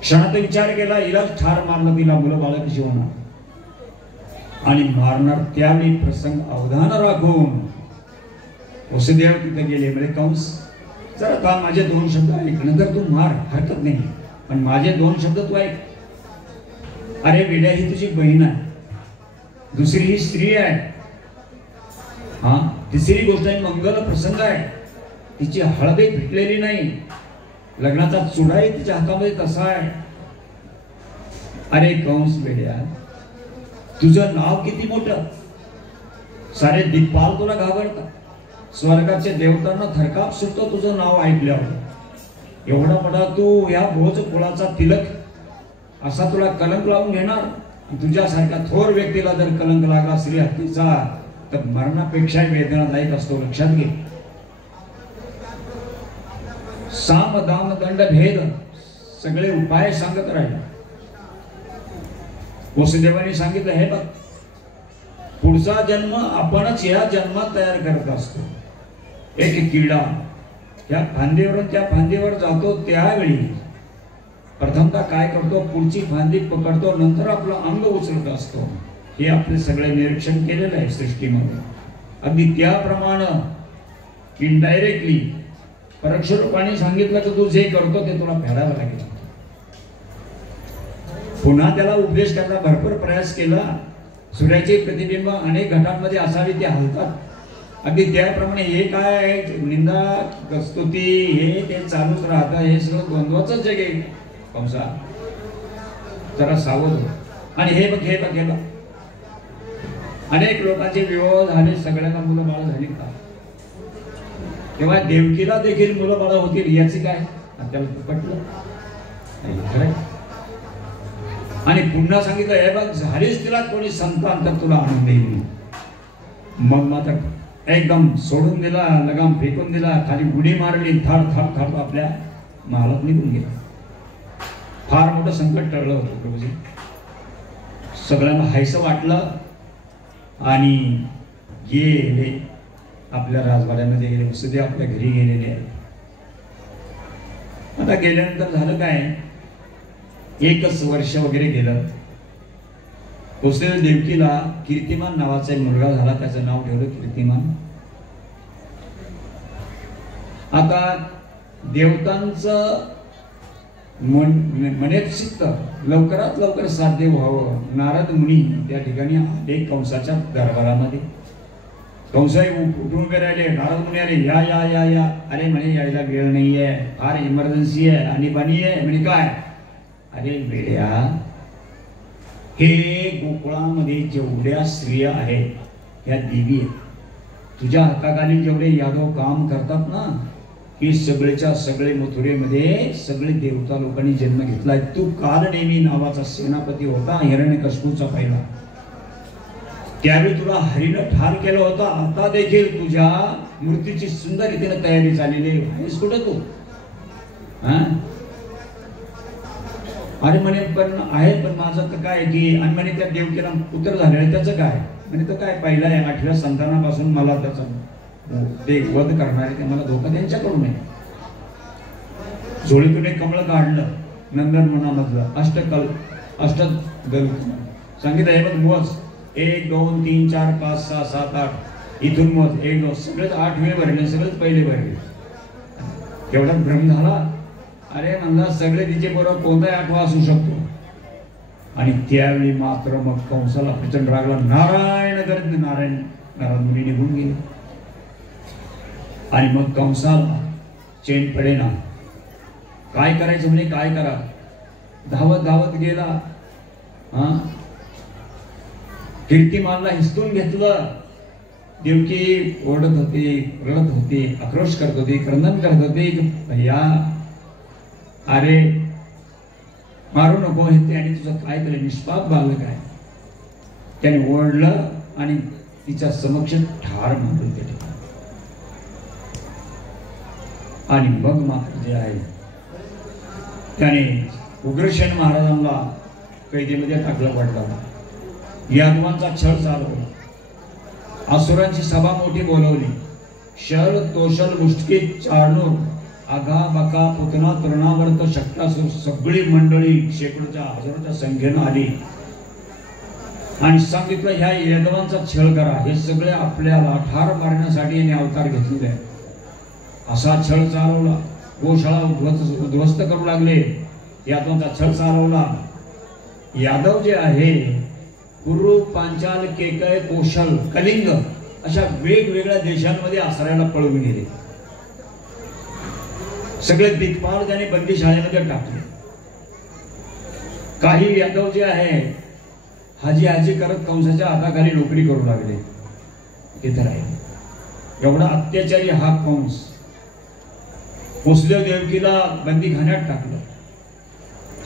क्षणात विचार केला, हिला ठार मारलं, तिला मुलं बाळ कशी होणार. आणि मारणार त्यावेळी प्रसंग अवधान राखून वसुदेव तिथे गेले. म्हणजे कंस जरा का माझे 2 शब्द ऐक, नंतर तू मार, हरकत नाही, पण माझे 2 शब्द तू ऐक. अरे वेड्या, ही तुझी बहीण आहे, दुसरी ही स्त्री आहे, हा, तिसरी गोष्ट आहे मंगल प्रसंग आहे, तिची हळदी फिटलेली नाही, लग्नाचा चुडाही तिच्या हातामध्ये कसा आहे. अरे कंस वेड्या, तुझं नाव किती मोठं, सारे दिग्पाल तुला घाबरतात, स्वर्गाचे देवतांना थरकाप सुटतो तुझं नाव ऐकल्यावर. एवढा मोठा तू या भोज कुळाचा तिलक असा तुला कलंक लावून घेणार. तुझ्यासारख्या थोर व्यक्तीला जर कलंक लागला स्त्री हत्तीचा तर मरणापेक्षा वेदनादायक असतो, लक्षात घे. साम दाम दंड भेद सगळे उपाय सांगत राहिले. वसुदेवाने सांगितलं, हे बघ, पुढचा जन्म आपणच या जन्मात तयार करत असतो. एक किडा त्या फांदीवरून त्या फांदीवर जातो, त्यावेळी प्रथमतः काय करतो, पुढची फांदी पकडतो, नंतर आपलं अंग उचलत असतो. हे आपले सगळे निरीक्षण केलेलं आहे सृष्टीमध्ये. अगदी त्याप्रमाणे इनडायरेक्टली परोक्ष रूपाने सांगितलं की तू जे करतो ते तुला फेडावं लागेल. पुन्हा त्याला उपदेश करायला भरपूर प्रयास केला. सूर्याचे प्रतिबिंब अनेक घटांमध्ये असावी, ते हलतात. अगदी त्याप्रमाणे हे काय आहे, निंदा स्तुती हे ते चालूच राहतं. हे सगळं द्वंद्वाचंच जग आहे. कंसा जरा सावध हो. आणि हे बघ, हे बघ, हे बघ, अनेक लोकांचे विवाह झाले, सगळ्यांना मुलं बाळ झाली का? तेव्हा देवकीला देखील मुलं बाळ होतील, याचे काय? त्याला पटलं. आणि पुन्हा सांगितलं, हे बघ, झालीच तिला कोणी संतान तर तुला आणून देईल. मग मात्र एकदम सोडून दिला, लगाम फेकून दिला, खाली उडी मारली, थाड थाड थाड आपल्या महालात निघून गेला. फार मोठं संकट टळलं होतं प्रभूजी. सगळ्यांना हायसं वाटलं आणि गेले आपल्या राजवाड्यामध्ये गेले. वसुदेव आपल्या घरी गेलेले आहे. आता गेल्यानंतर झालं काय, 1 वर्ष वगैरे गेलं. वसुदेव देवकीला कीर्तिमान नावाचा एक मुलगा झाला, त्याचं नाव ठेवलं कीर्तिमान. आता देवतांचं मनेक्षित लवकरात लवकर साध्य व्हावं. नारद मुनी त्या ठिकाणी आले कंसाच्या दरबारामध्ये. कंस उठून उभे राहिले. नारद मुनी आले, या या या या. अरे म्हणे यायला वेळ नाहीये, फार इमर्जन्सी आहे, आणीबाणी आहे. म्हणे काय? अरे वेड्या, हे गोकुळामध्ये जेवढ्या स्त्रिया आहेत त्या देवी आहेत. तुझ्या हाताखाली जेवढे यादव काम करतात ना, हे सगळेच्या सगळे मथुरेमध्ये सगळे देवता लोकांनी जन्म घेतलाय. तू कालनेमी नावाचा सेनापती होता, हिरण्यकश्यपूचा पहिला. त्यावेळी तुला हरीनं ठार केलं होतं. आता देखील तुझ्या मूर्तीची सुंदर रीतीने तयारी झालेली आहेस. कुठं तू? अरे म्हणे पण आहे, पण माझं तर काय की, आणि म्हणे त्या देवकीला पुत्र झालेलं त्याचं काय? म्हणजे तर काय, पहिला आहे 8व्या संतानापासून मला त्याचा ते वध करणारे ते मला धोका त्यांच्याकडून आहे. झोळीतून एक कमळ काढलं नंदनवनामधलं, अष्टदल सांगितलं, हे बघ मोज, 1 2 3 4 5 6 7 8 इथून मोज, 1 2, सगळेच 8वे भरले, सगळेच पहिले भरले. एवढा भ्रम झाला. अरे म्हणला सगळे तिचे बरोबर कोणताही 8वा असू शकतो. आणि त्यावेळी मात्र मग कंसाला प्रचंड रागला. नारायण करत नारायण नारायण मुनी निघून गेले. आणि मग कंसाला चैन पडेना. काय करायचं म्हणजे काय करा. धावत धावत गेला. कीर्तिमानला हिसकून घेतलं. देवकी ओरडत होती, रडत होती, आक्रोश करत होती, क्रंदन करत होती, भैया अरे मारू नको, हे ते आणि तुझं काय तरी निष्पाप बालक आहे. त्याने ओरडलं आणि तिच्या समक्ष ठार मारलं त्या ठिकाणी. आणि मग मात्र जे आहे त्याने उग्रसेन महाराजांना कैदेमध्ये टाकलं पडलं. यादवांचा छळ चालवला. असुरांची सभा मोठी बोलवली. शल तोषल मुष्टकी चारणूर आघा बका पुतना तरुणावर्त शक्तासूर सगळी मंडळी शेकडोच्या हजारोच्या संख्येनं आली. आणि सांगितलं ह्या यादवांचा छळ करा, हे सगळे आपल्याला ठार मारण्यासाठी याने अवतार घेतलेले आहे. असा छळ चालवला, गोशाळा उद्ध्वस्त करू लागले, यादवांचा छळ चालवला. यादव जे आहे कुरु, पांचाल, केकय, कोशल, कलिंग अशा वेगवेगळ्या देशांमध्ये आश्रयाला पळून गेले. सगळे दिग्पाल त्याने बंदीशाळेमध्ये टाकले. काही यादव जे आहे हाजी हाजी करत कंसाच्या हाताखाली नोकरी करू लागले. इथं राहिले. एवढा अत्याचारी हा कंस. वसुदेव देवकीला बंदीखान्यात टाकलं,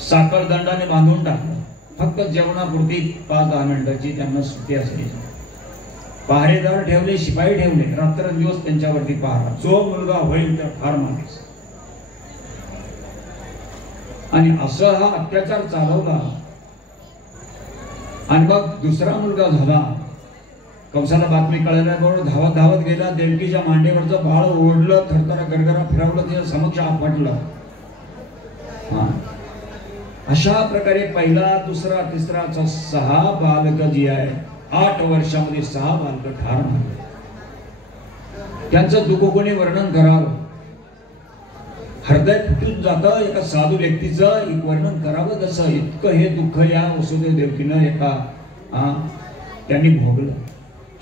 साखर दंडाने बांधून टाकलं. फक्त जेवणापुरती 5-10 मिनिटाची त्यांना सुट्टी असायची. पहारेदार ठेवले, शिपाई ठेवले, रात्रंदिवस त्यांच्यावरती पहारा. जो मुलगा होईल तर फार माणूस. आणि असं हा अत्याचार चालवला. आणि मग दुसरा मुलगा झाला. कंसाला बातमी कळल्याबरोबर धावत धावत गेला. देवकीच्या मांडीवरचं बाळ ओढलं, थरथरा गरगरा फिरवलं, त्याच्या समक्ष आपटलं. अशा प्रकारे पहिला, दुसरा, तिसरा, 6 बालक जी आहे, 8 वर्षामध्ये 6 बालक ठार झाले. त्यांचं दुःख कोणी वर्णन करावं? हृदय फुटून जातं एका साधू व्यक्तीचं. एक वर्णन करावं कसं? इतकं हे दुःख या वसुदेव देवकीनं त्यांनी भोगलं.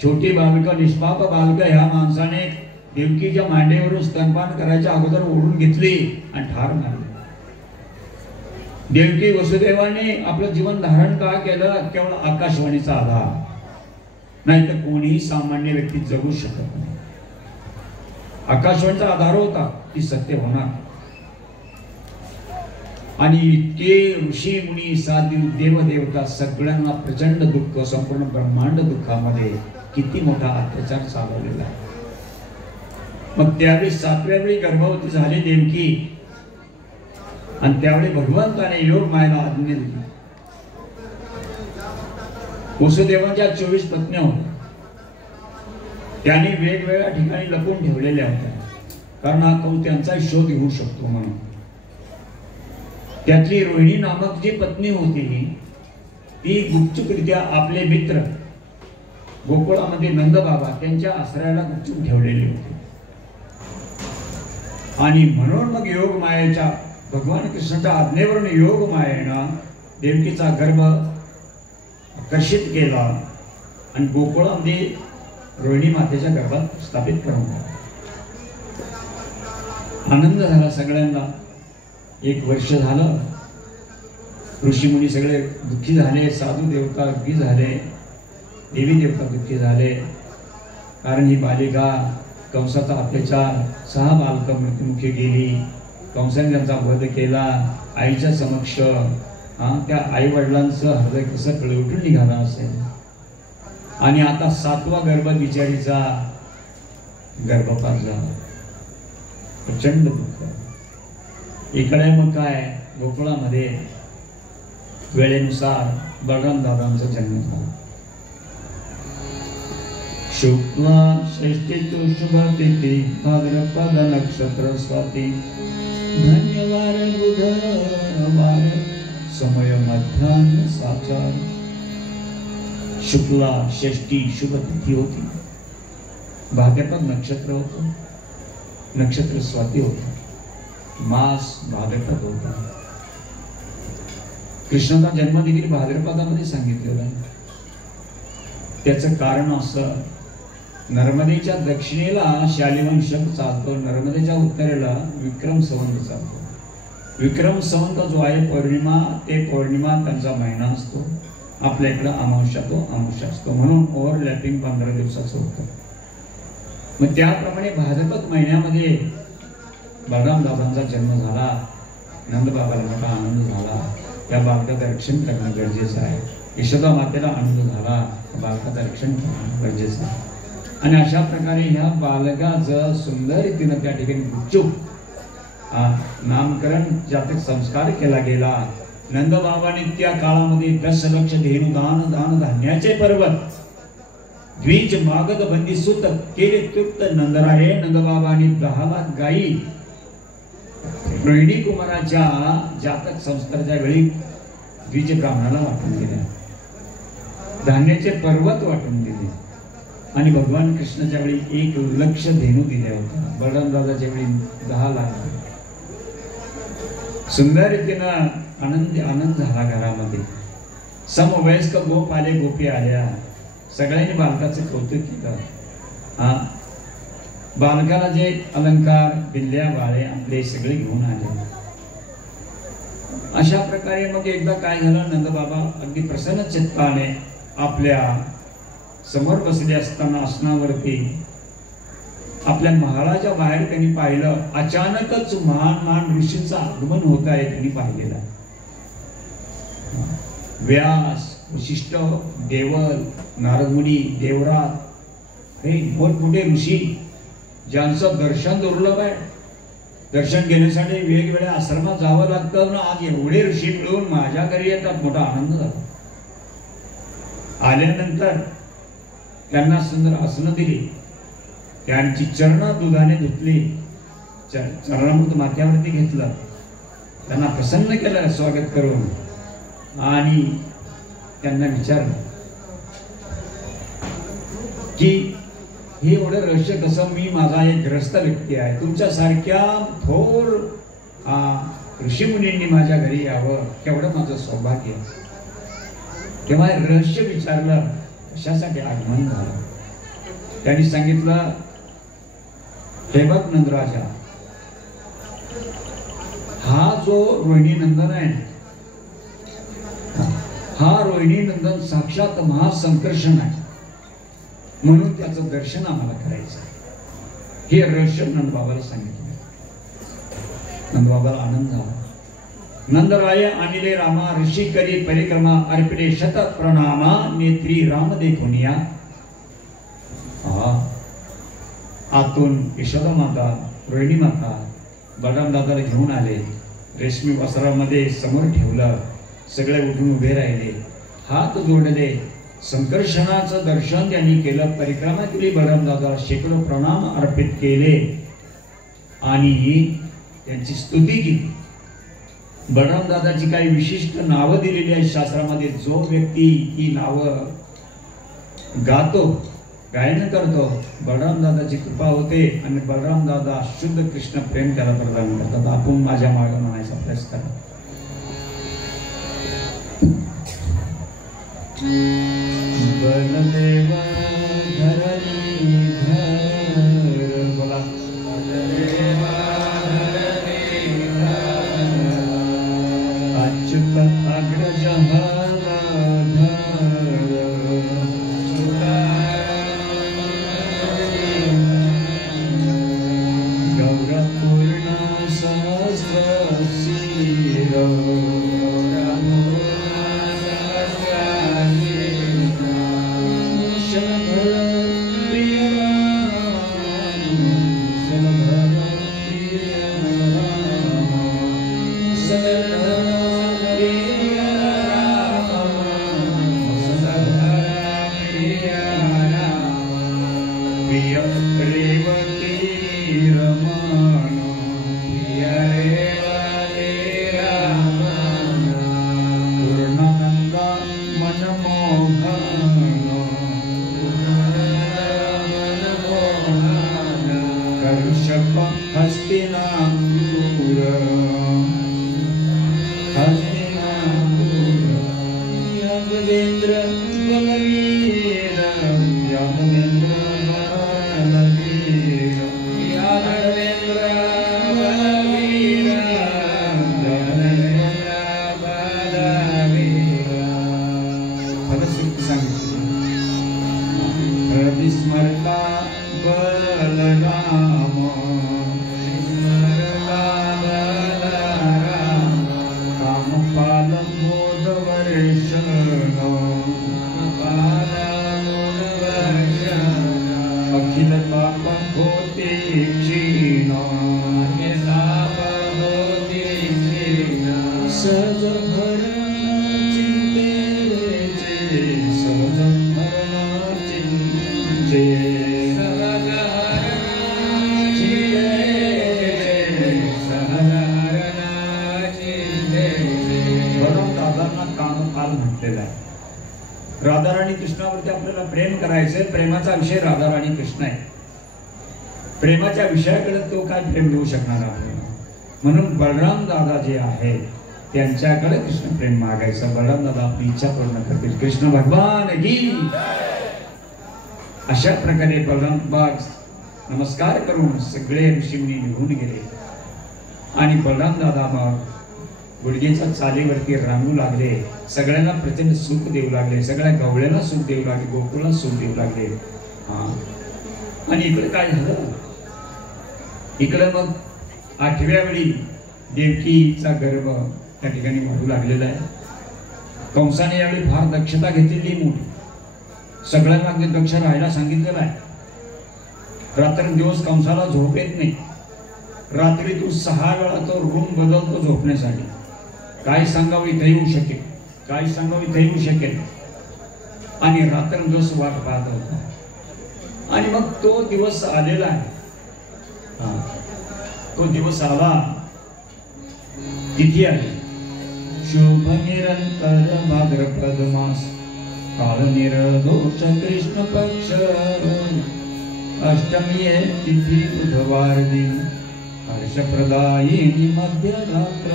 छोटी बालक, निष्पाप बालक ह्या माणसाने देवकीच्या मांडीवरून स्तनपान करायच्या अगोदर ओढून घेतली आणि ठार मारली. देवकी वसुदेवाने आपलं जीवन धारण का केलं? केवळ आकाशवाणीचा आधार, नाही तर कोणीही सामान्य व्यक्ती जगू शकत नाही. आकाशवाणीचा आधार होता की सत्य होणार. आणि इतके ऋषी मुनी, साधू, देवदेवता सगळ्यांना प्रचंड दुःख, संपूर्ण ब्रह्मांड दुःखामध्ये किती मोठा अत्याचार चालवलेला आहे. मग त्यावेळी 7व्या वेळी गर्भवती झाली देवकी. आणि त्यावेळी भगवंताने योग मायेला आज्ञा दिली. वसुदेवांच्या 24 पत्न्या होत्या. त्यांनी वेगवेगळ्या ठिकाणी लपून ठेवलेल्या होत्या, कारण हा कंस त्यांचा शोध घेऊ शकतो म्हणून. त्यातली रोहिणी नामक जी पत्नी होती ती गुपचूपरित्या आपले मित्र गोकुळामध्ये नंदबाबा त्यांच्या आश्रयाला गुपचूप ठेवलेली होती. आणि म्हणून मग योग मायेच्या, भगवान कृष्णाच्या आज्ञेवरून योग मायेनं देवकीचा गर्भ आकर्षित केला आणि गोकुळामध्ये रोहिणी मातेच्या गर्भात स्थापित करून आनंद झाला सगळ्यांना. 1 वर्ष झालं. ऋषीमुनी सगळे दुःखी झाले, साधू देवता दुःखी झाले, देवी देवता दुःखी झाले. कारण ही बालिका, कंसाचा अत्याचार, 6 बालकं मृत्युमुखी गेली. कंसाने त्यांचा वध केला आईच्या समक्ष. त्या आई वडिलांचं हृदय कसं पिळवटून निघालं असेल. आणि आता 7वा गर्भ बिचारीचा गर्भपात झाला. प्रचंड दुःख. इकडे मग काय, गोकुळामध्ये वेळेनुसार बलराम दादांचा जन्म झाला. शुक्ला षष्ठी तु शुभ तिथी, भाद्रपद नक्षत्र स्वाती, धन्यवार बुधवार, समय मध्यान्ह साचार. शुक्ला षष्ठी शुभ तिथी होती. भाद्रपद नक्षत्र होतं, नक्षत्र स्वाती होतं, मास भाद्रपद होता. कृष्णाचा जन्म देखील भाद्रपदामध्ये सांगितलेला आहे. त्याचं कारण असं, नर्मदेच्या दक्षिणेला शालिवाहन शक चालतो, नर्मदेच्या उत्तरेला विक्रम संवत चालतो. विक्रम संवत जो आहे पौर्णिमा, ते पौर्णिमा त्यांचा महिना असतो. आपल्या इकडं अमावस्या तो अमावस्या असतो, म्हणून ओव्हरलॅपिंग 15 दिवसाचं होतं. मग त्याप्रमाणे भाद्रपद महिन्यामध्ये बलराम दादांचा जन्म झाला. नंदबाबाला मोठा आनंद झाला. या बालकाचं रक्षण करणं गरजेचं आहे. यशोदा मातेला आनंद झाला, बालकाचं रक्षण करणं गरजेचं आहे. आणि अशा प्रकारे ह्या बालकाचं सुंदर रीतीनं त्या ठिकाणी गुपचूप नामकरण, जातक संस्कार केला गेला. नंदबाबांनी त्या काळामध्ये 10 लक्ष धेनु दान धान्याचे पर्वत, द्विज मागध बंदी सुत केले तृप्त नंदराये. नंदबाबांनी 10 लाख गायी रोहिणी कुमाराच्या जातक संस्काराच्या वेळी द्विज ब्राह्मणाला वाटून दिल्या. धान्याचे पर्वत वाटून दिले आणि भगवान कृष्णाच्या वेळी 1 लक्ष धेनू दिल्या होत्या. बलराम दादाच्या वेळी 10 लाख. सुंदर रीतीनं आनंद झाला घरामध्ये. समवयस्क गोप आले, गोपी आल्या. सगळ्यांनी बालकाचं कौतुक केलं. बालकाला जे अलंकार, बिल्ल्या, बाळे आपले सगळे घेऊन आले. अशा प्रकारे मग एकदा काय झालं, नंदबाबा अगदी प्रसन्न चित्ताने आपल्या समोर बसले असताना आसनावरती आपल्या महालाच्या बाहेर त्यांनी पाहिलं. अचानकच महान ऋषींचं आगमन होत आहे त्यांनी पाहिलेलं. व्यास, वशिष्ठ, देवल, नारदमुनी, देवरात हे मोठमोठे ऋषी ज्यांचं दर्शन दुर्लभ आहे. दर्शन घेण्यासाठी वेगवेगळ्या आश्रमात जावं लागतं ना. आज एवढे ऋषी मिळून माझ्या घरी येतात. मोठा आनंद झाला. आल्यानंतर त्यांना सुंदर आसनं दिली. त्यांची चरण दुधाने धुतली. चरणामृत माथ्यावरती घेतलं. त्यांना प्रसन्न केलं स्वागत करून. आणि त्यांना विचारलं की हे एवढं रहस्य कसं. मी माझा एक ग्रस्त व्यक्ती आहे. तुमच्यासारख्या थोर ऋषीमुनींनी माझ्या घरी यावं केवढं माझं सौभाग्य. तेव्हा रहस्य विचारलं, कशासाठी आगमन झालं. त्यांनी सांगितलं, हे बघ नंदराजा, हा जो रोहिणी नंदन आहे, हा रोहिणी नंदन साक्षात महासंकर्षण आहे. म्हणून त्याचं दर्शन आम्हाला करायचं आहे. हे रहस्य नंदबाबाला सांगितलं. नंदबाबाला आनंद झाला. नंदराय आणिले रामा, ऋषी करी परिक्रमा, अर्पिले शत प्रणामा, नेत्री राम देखुनिया. आतून यशोदा माता, रोहिणी माता बलराम दादाला घेऊन आले. रेशमी वस्त्रामध्ये समोर ठेवलं. सगळे उठून उभे राहिले, हात जोडले. संकर्षणाचं दर्शन त्यांनी केलं. परिक्रमा केली. बलराम दादाला शेकडो प्रणाम अर्पित केले आणि त्यांची स्तुती केली. बलराम दादाची काही विशिष्ट नावं दिलेली आहेत शास्त्रामध्ये. जो व्यक्ती ही नावं गातो, गायन करतो, बलराम दादाची कृपा होते आणि बलराम दादा शुद्ध कृष्ण प्रेम त्याला प्रदान करतात. आपण माझ्या मागे म्हणायचा प्रयत्न करा. बलदेवा धरणी धर, बोला बलदेवा धरणी धर, अच्युत अग्रज हला धर, गौरपूर्ण सहस्र शिर, राधाराणी कृष्णावरती आपल्याला प्रेम करायचंय, प्रेमाचा विषय राधाराणी कृष्ण आहे. प्रेमाच्या विषयाकडे तो काय प्रेम देऊ शकणार आपल्याला? म्हणून बलराम दादा जे आहे त्यांच्याकडे कृष्ण प्रेम मागायचं. बलराम दादा आपली इच्छा पूर्ण करतील. कृष्ण भगवान की. अशा प्रकारे बलराम बाग नमस्कार करून सगळे ऋषीमुनी निघून गेले आणि बलराम दादा मग गुडघेच्या चालीवरती रांगू लागले. सगळ्यांना प्रचंड सुख देऊ लागले, सगळ्या गवळ्यांना सुख देऊ लागले, गोकुळाला सुख देऊ लागले. आणि इकडे काय झालं? इकडे मग 8व्या वेळी देवकीचा गर्भ त्या ठिकाणी वाढू लागलेला आहे. कंसाने यावेळी फार दक्षता घेतलेली मोठी. सगळ्यांना अगदी दक्ष राहायला सांगितलेलं आहे. रात्रंदिवस कंसाला झोप येत नाही. रात्री तू 6 वेळा तो रूम बदलतो झोपण्यासाठी. काय सांगावं इथे येऊ शकेल, काय सांगावं इथे येऊ शकेल. आणि रात्रंदिवस वाट पाहत होता. आणि मग तो दिवस आलेला आहे. तो दिवस आला. तिथी आली शुभ निरंतर भाद्रपद मास काल निर्दोष कृष्ण पक्ष अष्टमी तिथी बुधवार दिन हर्षप्रदायिनी मध्यरात्र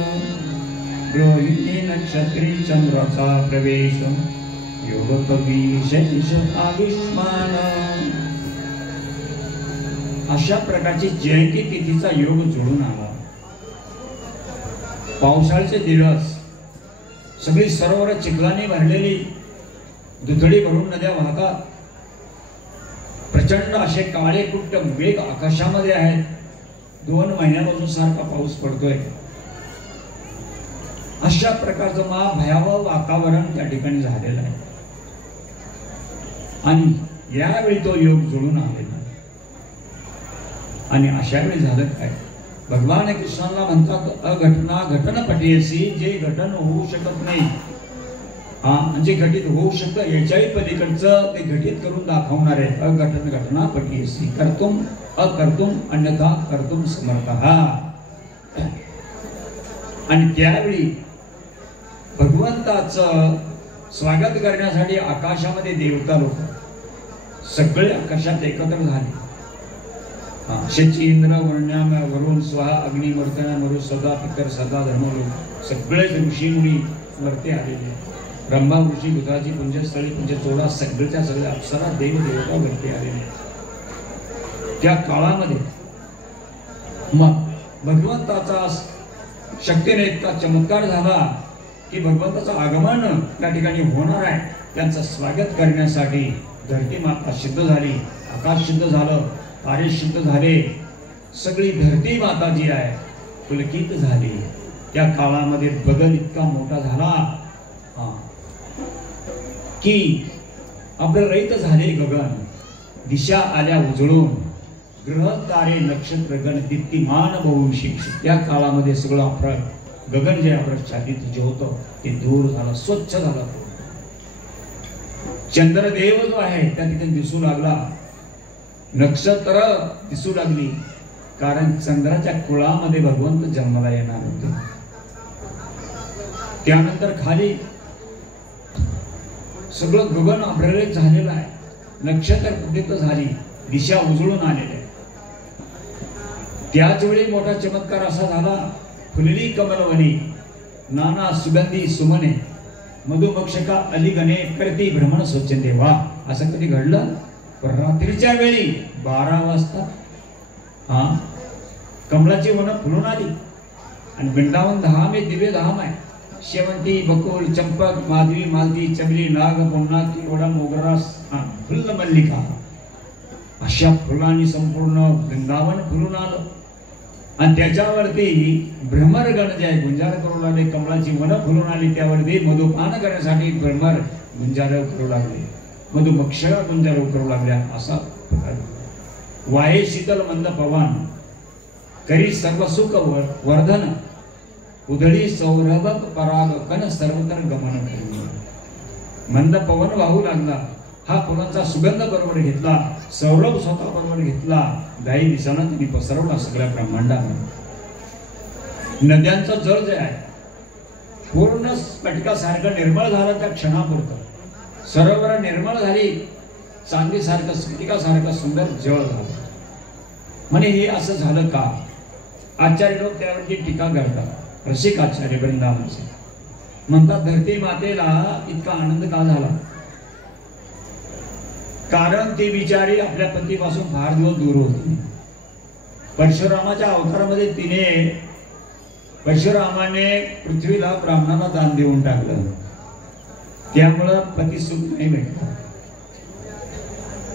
रोहिणी नक्षत्री चंद्राचा प्रवेश योग कवी शेष आयुष्मान. अशा प्रकारची जयंती तिथीचा योग जोडून आला. पावसाळ्याचे दिवस सगळी सरोवर चिखलाने भरलेली, दुथडी भरून नद्या वाहतात. प्रचंड असे काळे कुट्ट मेघ आकाशामध्ये आहेत. 2 महिन्यापासून सारखा पाऊस पडतोय. अशा प्रकारचं भयावह वातावरण त्या ठिकाणी झालेलं आहे. आणि यावेळी तो योग जोडून आलेला. आणि अशा वेळी झालं काय? भगवान कृष्णाला म्हणतात अघटना घटन पटेसी. जे घटन होऊ शकत नाही, जे घटित होऊ शकतं याच्याही पलीकडचं ते घटित करून दाखवणार आहे. अघटन घटना पटेसी कर्तुम अकर्तुम अन्यथा कर्तुम समर्थः. आणि त्यावेळी भगवंताचं स्वागत करण्यासाठी आकाशामध्ये देवता लोक सगळे आकाशात एकत्र झाले. शची इंद्र वर्ण्याम वरुण स्वाहा अग्नी मर्तना मरु सदा पितर सदा धर्मलोक सगळेच ऋषी मुनी वरती आलेले. ब्रह्मा ऋषी बुधाची पुंजस्थळी पुंजचोडा सगळ्याच्या सगळ्या अप्सरा देव देवता वरती आलेले. त्या काळामध्ये मग भगवंताचा शक्तीने इतका चमत्कार झाला की भगवंताचं आगमन त्या ठिकाणी होणार आहे. त्यांचं स्वागत करण्यासाठी धरती माता सिद्ध झाली, आकाश सिद्ध झालं, तारे सिद्ध झाले. सगळी धरती माता जी आहे पुलकित झाली. त्या काळामध्ये बदल इतका मोठा झाला की आपलं रहित झाले गगन. दिशा आल्या उजळून, ग्रह तारे नक्षत्र गण दीप्तिमान बहुविशेष. त्या काळामध्ये सगळं आपलं गगन जे आपलं छातीत जे होतं ते दूर झालं, स्वच्छ झालं. चंद्रदेव जो आहे त्या ठिकाणी दिसू लागला, नक्षत्र दिसू लागली. कारण चंद्राच्या कुळामध्ये भगवंत जन्माला येणार होते. त्यानंतर खाली सगळं गगन आभ्रलित झालेलं आहे. नक्षत्र उदित झाली, दिशा उजळून आलेली आहे. त्याच वेळी मोठा चमत्कार असा झाला, फुलली कमलवनी नाना सुगंधी सुमने मधुमक्षका अलिगणे करती भ्रमण स्वच्छंदे. वा, असं कधी घडलं? रात्रीच्या वेळी 12 वाजता कमलाची वन फुलून आली. आणि वृंदावन धाम हे दिव्य धाम आहे. शेवंती बकुल चंपक माधवी मालती चमेली नाग पुन्नाकी वडा मोगरा फुल्ल मल्लिका अशा फुलांनी संपूर्ण वृंदावन फुलून आलं. आणि त्याच्यावरती भ्रमरगण जे आहे गुंजार करू लागले. कमलाची वन फुलून आली, त्यावरती मधुपान करण्यासाठी भ्रमर गुंजार करू लागले, मधुमक्षरा गुंजार करू लागल्या. असा वाये शीतल मंद पवन करी सर्व सुख वर्धन उधळी सौरभक पराग कन सर्वत्र गमन करी. मंद पवन वाहू लागला. हा फुलांचा सुगंध बरोबर घेतला, सौरभ स्वतः बरोबर घेतला. गाई दिसाना त्यांनी पसरवला सगळ्या ब्रह्मांडामध्ये. नद्यांचं जल जे आहे पूर्ण स्फटिकासारखं निर्मळ झालं त्या क्षणापुरतं. सरोवर निर्मळ झाली, चांदीसारखं स्फटिकासारखं सुंदर जळ झालं. म्हणे हे असं झालं का? आचार्य लोक त्यावरती टीका करतात. रसिक आचार्य वृंदावनचे म्हणतात, धरती मातेला इतका आनंद का झाला? कारण ती बिचारी आपल्या पतीपासून फार दिवस दूर होती. परशुरामाच्या अवतारामध्ये परशुरामाने पृथ्वीला ब्राह्मणाला दान देऊन टाकलं, त्यामुळं पती सुख नाही भेटलं.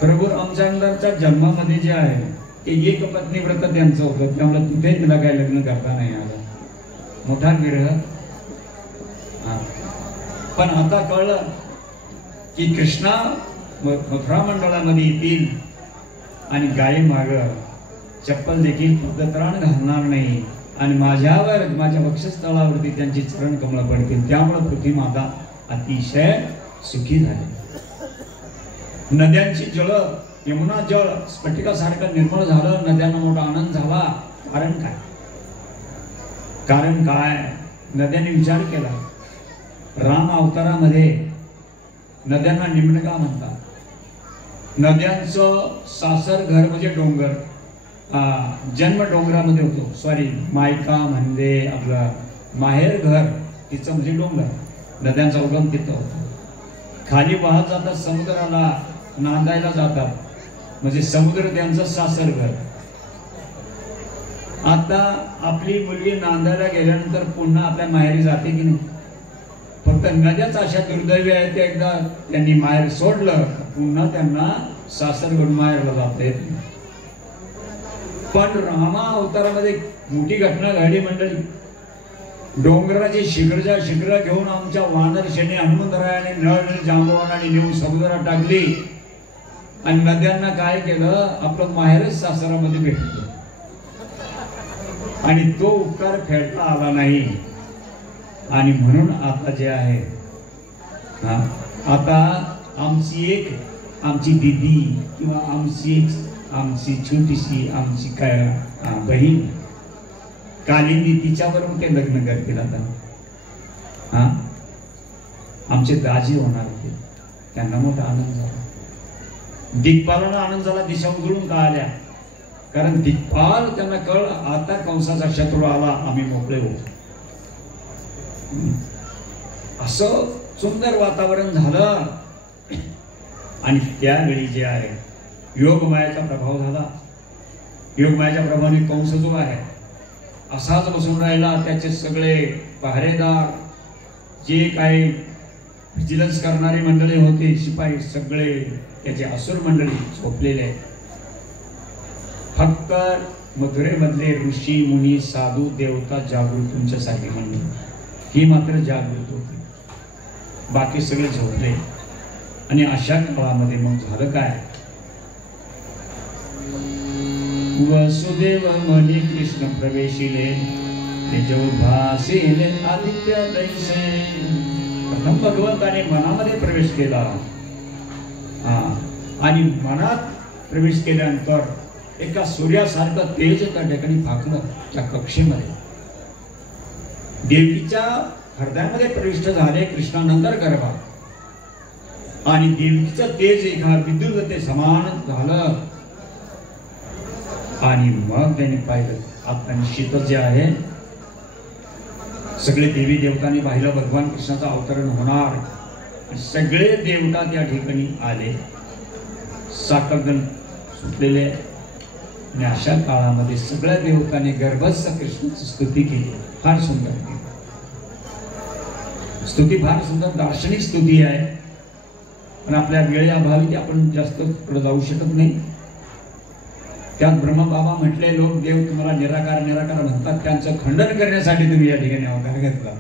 प्रभू रामचंद्रांच्या जन्मामध्ये जे आहे ते एक पत्नी व्रत त्यांचं होतं, त्यामुळे तिथे तिला काही लग्न करता नाही आलं. मोठा विरह. पण आता कळलं की कृष्णा मथुरा मंडळामध्ये येतील आणि गायी माग चप्पल देखील पदत्राण घालणार नाही आणि माझ्यावर, माझ्या वक्षस्थळावरती त्यांची चरण कमळ पडतील. त्यामुळे पृथ्वी माता अतिशय सुखी झाली. नद्यांची जळ, यमुना जळ स्फटिकासारखं निर्मळ झालं, नद्यांना मोठा आनंद झाला. कारण काय? कारण काय? नद्यांनी विचार केला. राम अवतारामध्ये नद्यांना निम्नगा म्हणतात. नद्यांचं सासर घर म्हणजे डोंगर, जन्म डोंगरामध्ये होतो. सॉरी, मायका म्हणजे आपलं माहेर घर तिचं म्हणजे डोंगर. नद्यांचा उगम तिथं होतो. खाली वाहत जातात, समुद्राला नांदायला जातात, म्हणजे समुद्र त्यांचं सासर घर. आता आपली मुलगी नांदायला गेल्यानंतर पुन्हा आपल्या माहेरी जाते की नाही? फक्त नद्याच अशा दुर्दैवी आहेत, एकदा त्यांनी माहेर सोडलं पुन्हा त्यांना सासरकडून माहेरला जाता येत नाही. पण रामा अवतारामध्ये मोठी घटना घडली मंडळी. डोंगराची शिखरच्या शिखर घेऊन आमच्या वानरसेने हनुमंतरायाने नळ जांबवानाने नेऊन समुद्रात टाकली आणि नद्यांना काय केलं? आपलं माहेरच सासरामध्ये भेटलं आणि तो उपकार फेडता आला नाही. आणि म्हणून आता जे आहे, आता आमची दीदी किंवा आमची छोटीशी काय बहीण कालिंदी, तिच्यावरून ते लग्न करतील. आता आमचे दाजी होणार होते, त्यांना मोठा आनंद झाला. दिग्पालांना आनंद झाला, दिशा उजळून का आल्या? कारण दिग्पाल त्यांना कळ, आता कंसाचा शत्रू आला, आम्ही मोकळे होतो. असं सुंदर वातावरण झालं. आणि त्यावेळी जे आहे योगमायाचा प्रभाव झाला. योगमायाच्या प्रभावाने कंस जो आहे असाच बसून राहिला. त्याचे सगळे पहारेदार, जे काही विजिलन्स करणारी मंडळी होती, शिपाई, सगळे त्याचे असुर मंडळी झोपलेले. फक्त मथुरेमधले ऋषी मुनी साधू देवता जागृत तुमच्यासाठी मंडळी ही मात्र जागृत होती, बाकी सगळे झोपले. आणि अशा काळामध्ये मग झालं काय? वसुदेव मनी कृष्ण प्रवेशिले तेजोभासिले आदित्य दैसे. प्रथम भगवंताने मनामध्ये प्रवेश केला. आणि मनात प्रवेश केल्यानंतर एका सूर्यासारखं तेज त्या ठिकाणी फाकलं त्या कक्षेमध्ये. देवीच्या हृदयामध्ये प्रविष्ट झाले कृष्णानंतर गर्भात आणि देवीचं तेज एका विद्युत समान झालं. आणि मग त्यांनी पाहिलं आता निश्चित जे आहे सगळे देवी देवतांनी पाहिलं भगवान कृष्णाचं अवतरण होणार. सगळे देवता त्या ठिकाणी आले, साखरदन सुटलेले. आणि अशा काळामध्ये सगळ्या देवतांनी गर्भस्थ कृष्णाची स्तुती केली. फार सुंदर स्तुती, फार सुंदर दार्शनिक स्तुती आहे. पण आपल्या वेळेअभावी ती आपण जास्त पुढे जाऊ शकत नाही. त्यात ब्रह्मबाबा म्हटले, लोक देव तुम्हाला निराकार निराकार म्हणतात, त्यांचं खंडन करण्यासाठी तुम्ही या ठिकाणी अवतार घेतला.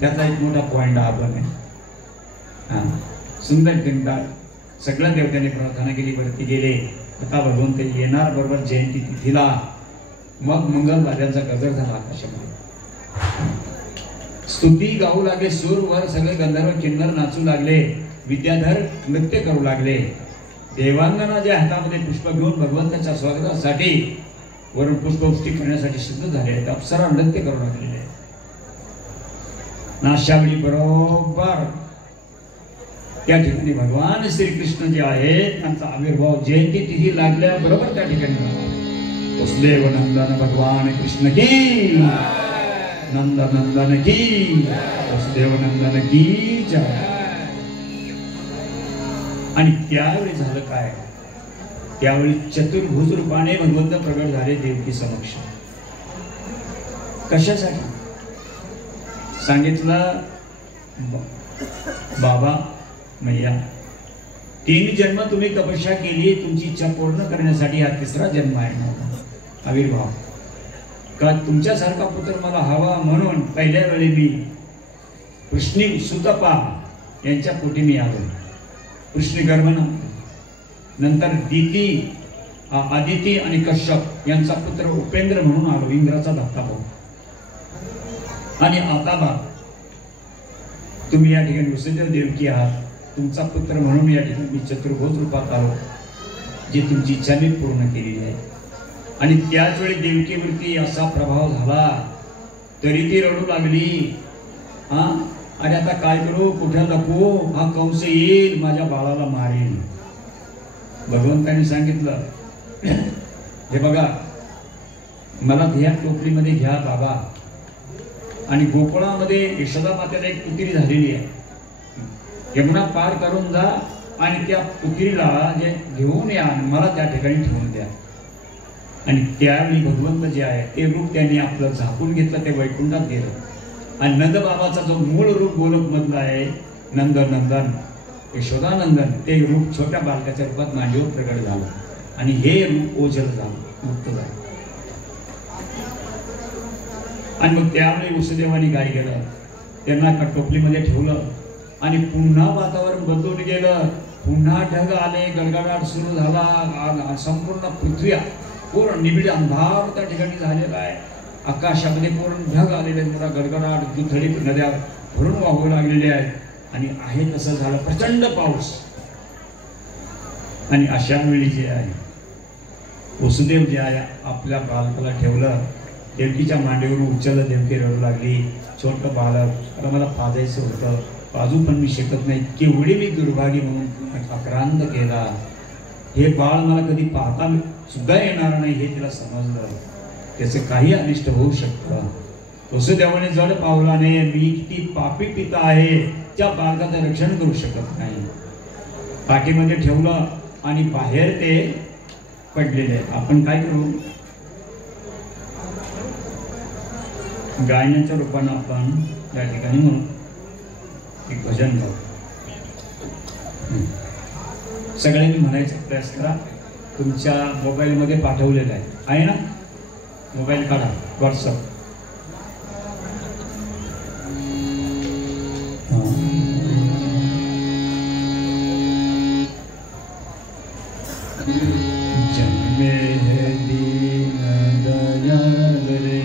त्याचा एक मोठा पॉइंट हा पण आहे. सुंदर चिंता. सगळ्या देवतांनी प्रार्थना केली, वरती गेले. आता भगवंत येणार बरोबर जयंती तिथीला. मग मंगलवाद्यांचा गजर झाला आकाशामध्ये. स्तुती गाऊ लागले, सूर वर सगळे गंधर्व किन्नर नाचू लागले, विद्याधर नृत्य करू लागले. देवांगना जे हातामध्ये पुष्प घेऊन भगवंताच्या स्वागतासाठी वरून पुष्पवृष्टी करण्यासाठी सिद्ध झाले, अप्सरा नृत्य करू लागलेले. नाशावेळी बरोबर त्या ठिकाणी भगवान श्रीकृष्ण जे आहेत त्यांचा आविर्भाव जयंती तिथी लागल्याबरोबर त्या ठिकाणी वसुदेव नंदन भगवान कृष्ण की नंद नंदन की वसुदेव नंदन की जय. आणि त्यावेळी झालं काय, त्यावेळी चतुर्भुज रूपाने भगवंत प्रगट झाले देवकी समक्ष. कशासाठी सांगितलं, बाबा मैया 3 जन्म तुम्ही तपस्या केली, तुमची इच्छा पूर्ण करण्यासाठी हा 3रा जन्म आहे माझा आविर्भाव. का तुमच्यासारखा पुत्र मला हवा म्हणून पहिल्या वेळी मी कृष्णी सुतपा यांच्या पोटी मी आलो. कृष्णी गर्भ नंतर दिती आदिती आणि कश्यप यांचा पुत्र उपेंद्र म्हणून आलो, इंद्राचा धाकटा भाऊ. आणि आता बा तुम्ही या ठिकाणी वसुदेव देवकी आहात, तुमचा पुत्र म्हणून या ठिकाणी मी चतुर्भुज रूपात आलो, जी तुमची इच्छा मी पूर्ण केलेली आहे. आणि त्याच वेळी देवकीवरती असा प्रभाव झाला, तरी ती रडू लागली. आणि आता काय करू, कुठे लपू, हा कंस येईल माझ्या बाळाला मारेल. भगवंतांनी सांगितलं, हे बघा मला ह्या टोपलीमध्ये घ्या बाबा, आणि गोकुळामध्ये यशोदा मातेला एक पुत्री झालेली आहे, यमुना पार करून जा आणि त्या पुत्रीला जे घेऊन या आणि मला त्या ठिकाणी ठेवून द्या. आणि त्यावेळी भगवंत जे आहे ते रूप त्यांनी आपलं झाकून घेतलं, ते वैकुंठात गेलं. आणि नंद बाबाचा जो मूळ रूप गोलक मधला आहे नंद नंदन यशोदानंदन, ते रूप छोट्या बालकाच्या रूपात मांडीवर प्रगट झालं आणि हे रूप ओझल झालं, मुक्त झालं. आणि मग त्यावेळी वसुदेवानी काय केलं, त्यांना एका टोपलीमध्ये ठेवलं आणि पुन्हा वातावरण बदलून गेलं. पुन्हा ढग आले, गडगडाट सुरू झाला, संपूर्ण पृथ्वी पूर्ण निबिड अंधार त्या ठिकाणी झालेला आहे. आकाशामध्ये पूर्ण ढग आलेले आहेत, मोठा गडगडाट, दुथडी नद्या भरून वाहू लागलेल्या आहेत. आणि आहे तसं झालं, प्रचंड पाऊस. आणि अशा वेळी जे आहे वसुदेव जे आहे आपल्या बालकाला ठेवलं, देवकीच्या मांडीवरून उचललं, देवकी रडू लागली. छोटं बालक, आता मला पाजायचं होतं, पाजू पण मी शकत नाही, केवढी मी दुर्भागी म्हणून आक्रांत केला. हे बाळ मला कधी पाहता सुद्धा येणार नाही हे तिला समजलं. त्याचं काही अनिष्ट होऊ शकतं. वसुदेवाने जड पावलाने मी किती पापी पिता आहे त्या बालकाचं रक्षण करू शकत नाही. पाठीमध्ये ठेवलं आणि बाहेर ते पडलेले. आपण काय करू, गायनाच्या रूपानं आपण या ठिकाणी म्हणून एक भजन गाऊ. सगळ्यांनी म्हणायचा प्रयास करा. तुमच्या मोबाईलमध्ये पाठवलेलं आहे ना, मोबाईल काढा, व्हॉट्सअप. जन्मे है दीन दयाल रे,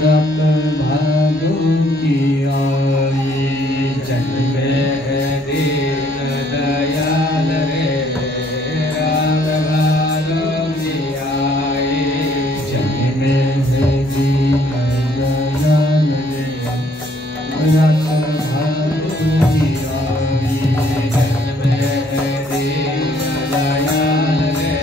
रात भादों की आई. जन्मे है दीन दयाल रे, रात भादों की आई. जन्मे है दीन दयाल रे, रात भादों की आई. जन्मे है दीन दयाल रे,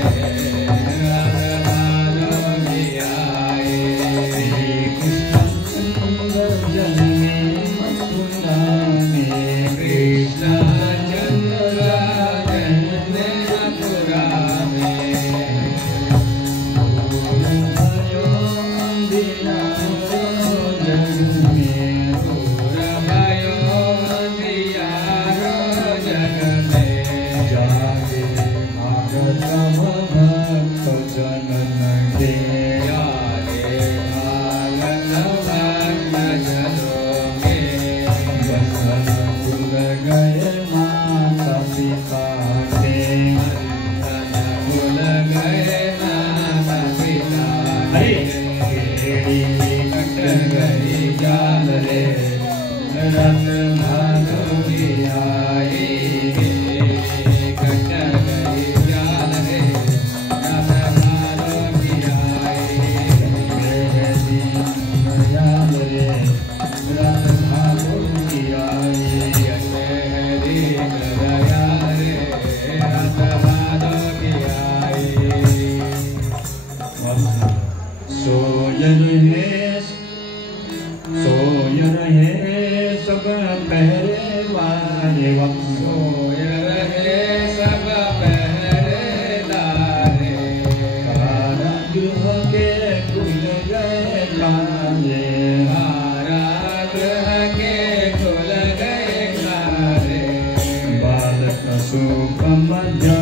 सुपमध्य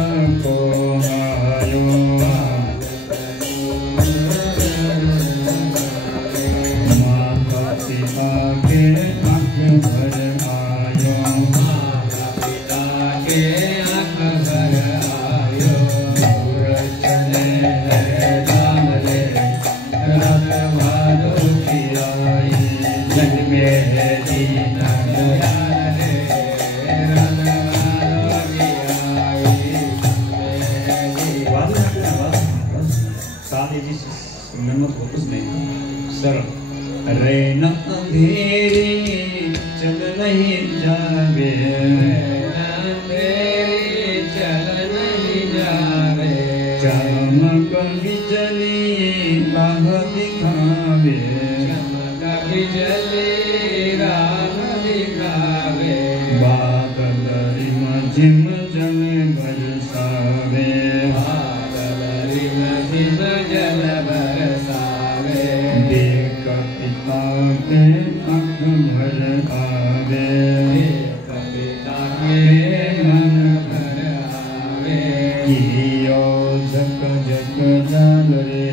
को आयो माता पिता के आँख भर आयो माता पिता के आँख भर आयो दूर चले जान रे रथ भादो की आई जग में है दीन दयाल रे रथ भादो की आई साधेची संगमत होतच नाही सरळ रे न अंधेरी चल नहीं जावे चल नहीं जावे चमक बिजली राह दिखावे चमक बिजली राह दिखावे बादल रिम झिम जल बरसावे बादल रिम झिम जल बरसावे देख पिता के आँख भर आवे देख पिता के मन भर आवे कियो झक झक जाल रे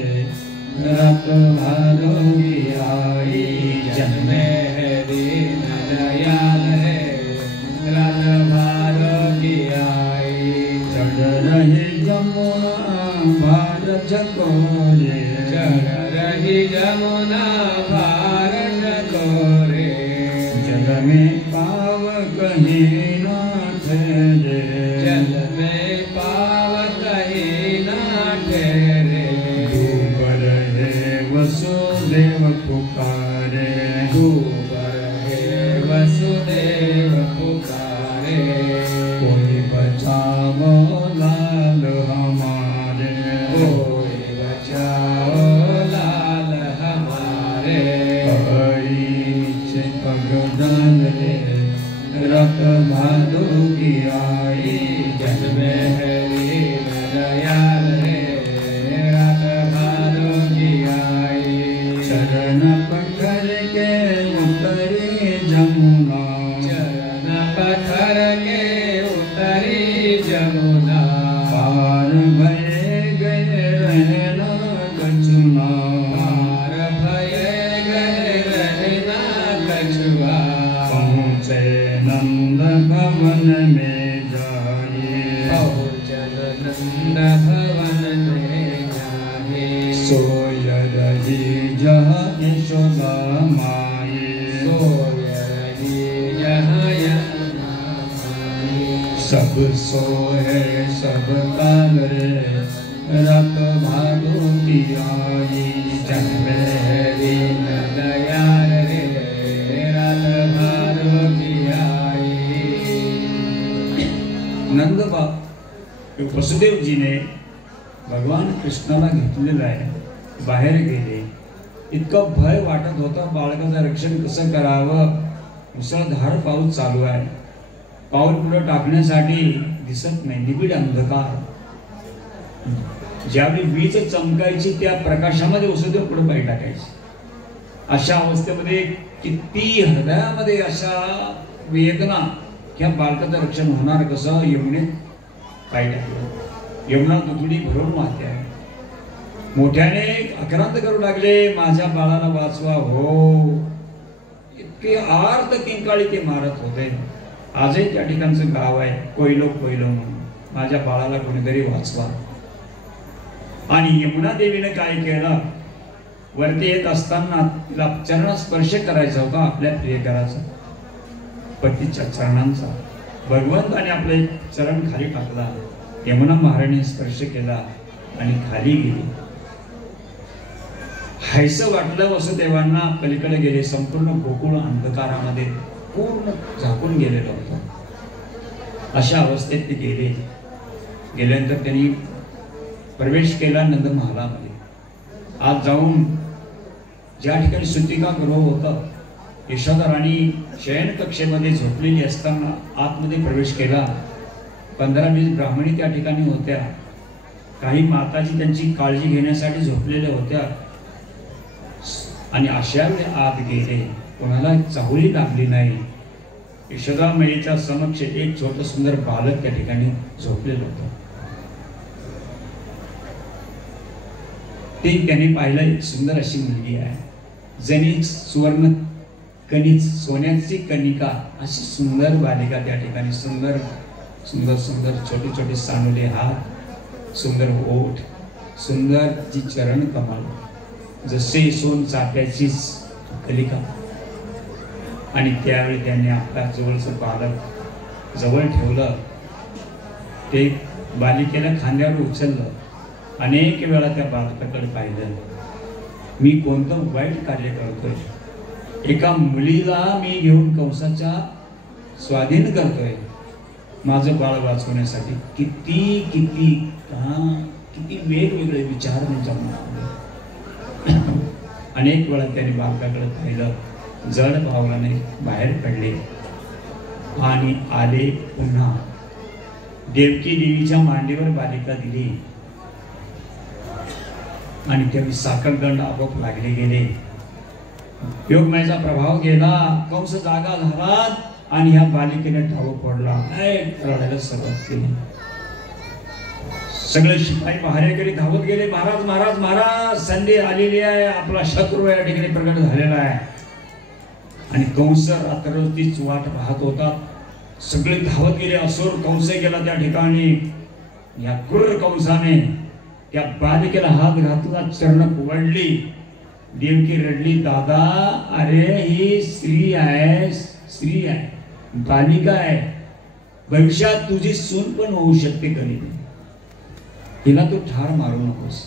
रत भादो की आई जन्मे है दीन दयाल है रत भादो की आई चढ़ रही जमुना भार चकोरे चढ़ रही जमुना भार चकोरे जल में पाव कहीं न ठहरे जल में पाव कहीं न ठहरे डूब रहे वसुदेव पुकारे डूब रहे वसुदेव पुकारे कोई बचाओ लाल हमारे कोई बचाओ लाल हमारे पगदान रे रत भादो की आई जन्मे है दीन दयाल रे रत भादो की आई चरण पत्थर के उतरी जमुना चरण पत्थर के उतरी जमुना पार भये गए रहना कछुआ पार भये गए रहना कछुआ पहुँचे नंद भवन में जाए पहुँचे नंद भवन में जाए सोय रही जहाँ यशोदा माए सोय रही जहाँ यशोदा माए सब सोए सब काल रे रत भादो की आई जन्मे दीन दयाल रे रत भादो की आई नंद वसुदेवजीने भगवान कृष्णाला घेतलेलं आहे बाहेर गेले इतकं भय वाटत होतं बाळकाचं रक्षण कसं करावं मुसळधार पाऊस चालू आहे पाऊल पुढे टाकण्यासाठी दिसत नाही निबिड अंधकार ज्यावेळी वीज चमकायची त्या प्रकाशामध्ये वसुदेव पुढे पाय टाकायचे अशा अवस्थेमध्ये किती हृदयामध्ये अशा वेदना ह्या बालकाचं रक्षण होणार कसं यमुनेत पाय टाकलं यमुना दुधडी भरून वाहते आहे मोठ्याने आक्रांत करू लागले माझ्या बाळाला वाचवा हो इतके आर्त किंकाळी ते मारत होते आजही त्या ठिकाणचं गाव आहे कोयलो कोयलो म्हणून माझ्या बाळाला कोणीतरी वाचवा आणि यमुना देवीने काय केलं वरती येत असताना तिला चरण स्पर्श करायचा होता आपल्या प्रियकराचा पतीच्या चरणांचा भगवंताने आपले चरण खाली टाकला यमुना महाराणी स्पर्श केला आणि खाली गेली हायस वाटलं वसुदेवांना पलीकडे गेले संपूर्ण गोकुळ अंधकारामध्ये पूर्ण झाकून गेलेलं होतं अशा अवस्थेत ते गेल्यानंतर त्यांनी प्रवेश केला नंद महालामध्ये आज जाऊन ज्या ठिकाणी सुतिका गृह होतं यशोदा राणी शयन कक्षेमध्ये झोपलेली असताना आतमध्ये प्रवेश केला 15-20 ब्राह्मणी त्या ठिकाणी होत्या काही माताजी त्यांची काळजी घेण्यासाठी झोपलेल्या होत्या आणि अशा वेळी आत गेले कोणाला चाहुली लागली नाही यशोदा मैयाच्या समक्ष एक छोटं सुंदर बालक त्या ठिकाणी झोपलेलं होतं. ते त्याने पाहिलं सुंदर अशी मुलगी आहे, जणी सुवर्ण कणिक सोन्याची कणिका अशी सुंदर बालिका त्या ठिकाणी, सुंदर सुंदर सुंदर छोटे छोटे सानुले हात, सुंदर ओठ, सुंदर जी चरण कमल, जसे सोन चाफ्याची कलिका. आणि त्यावेळी त्यांनी आपल्या जवळचं बालक जवळ ठेवलं, ते बालिकेला खांद्यावर उचललं. अनेक वेळा त्या बालकाकडे पाहिलं, मी कोणतं वाईट कार्य करतोय, एका मुलीला मी घेऊन कंसाच्या स्वाधीन करतोय माझं बाळ वाचवण्यासाठी. किती किती किती वेगवेगळे विचार त्यांच्या मनामध्ये. अनेक वेळा त्याने बालकाकडे पाहिलं, जड भावनाने बाहेर पडले आणि आले. पुन्हा देवकी देवीच्या मांडीवर बालिका दिली आणि त्यावेळी साखरदंड आपोआप लागले गेले. योगमायेचा प्रभाव गेला, कंस जागा झाला आणि ह्या बालिकेने ठाव फोडला, रडायला सुरुवात केली. सगळे शिपाई पहारेकरी धावत गेले, महाराज महाराज महाराज, संधी आलेली आहे, आपला शत्रू या ठिकाणी प्रकट झालेला आहे. आणि कंस रात्रतीच वाट पाहत होता. सगळे धावत गेले, असुर कंस गेला त्या ठिकाणी. या क्रूर कंसाने त्या बालिकेला हात घातला, चरण पुवडली. देवकी रडली, दादा अरे ही स्त्री आहे, स्त्री आहे, बालिका आहे, भविष्यात तुझी सून पण होऊ शकते कधी, हिला तू ठार मारू नकोस.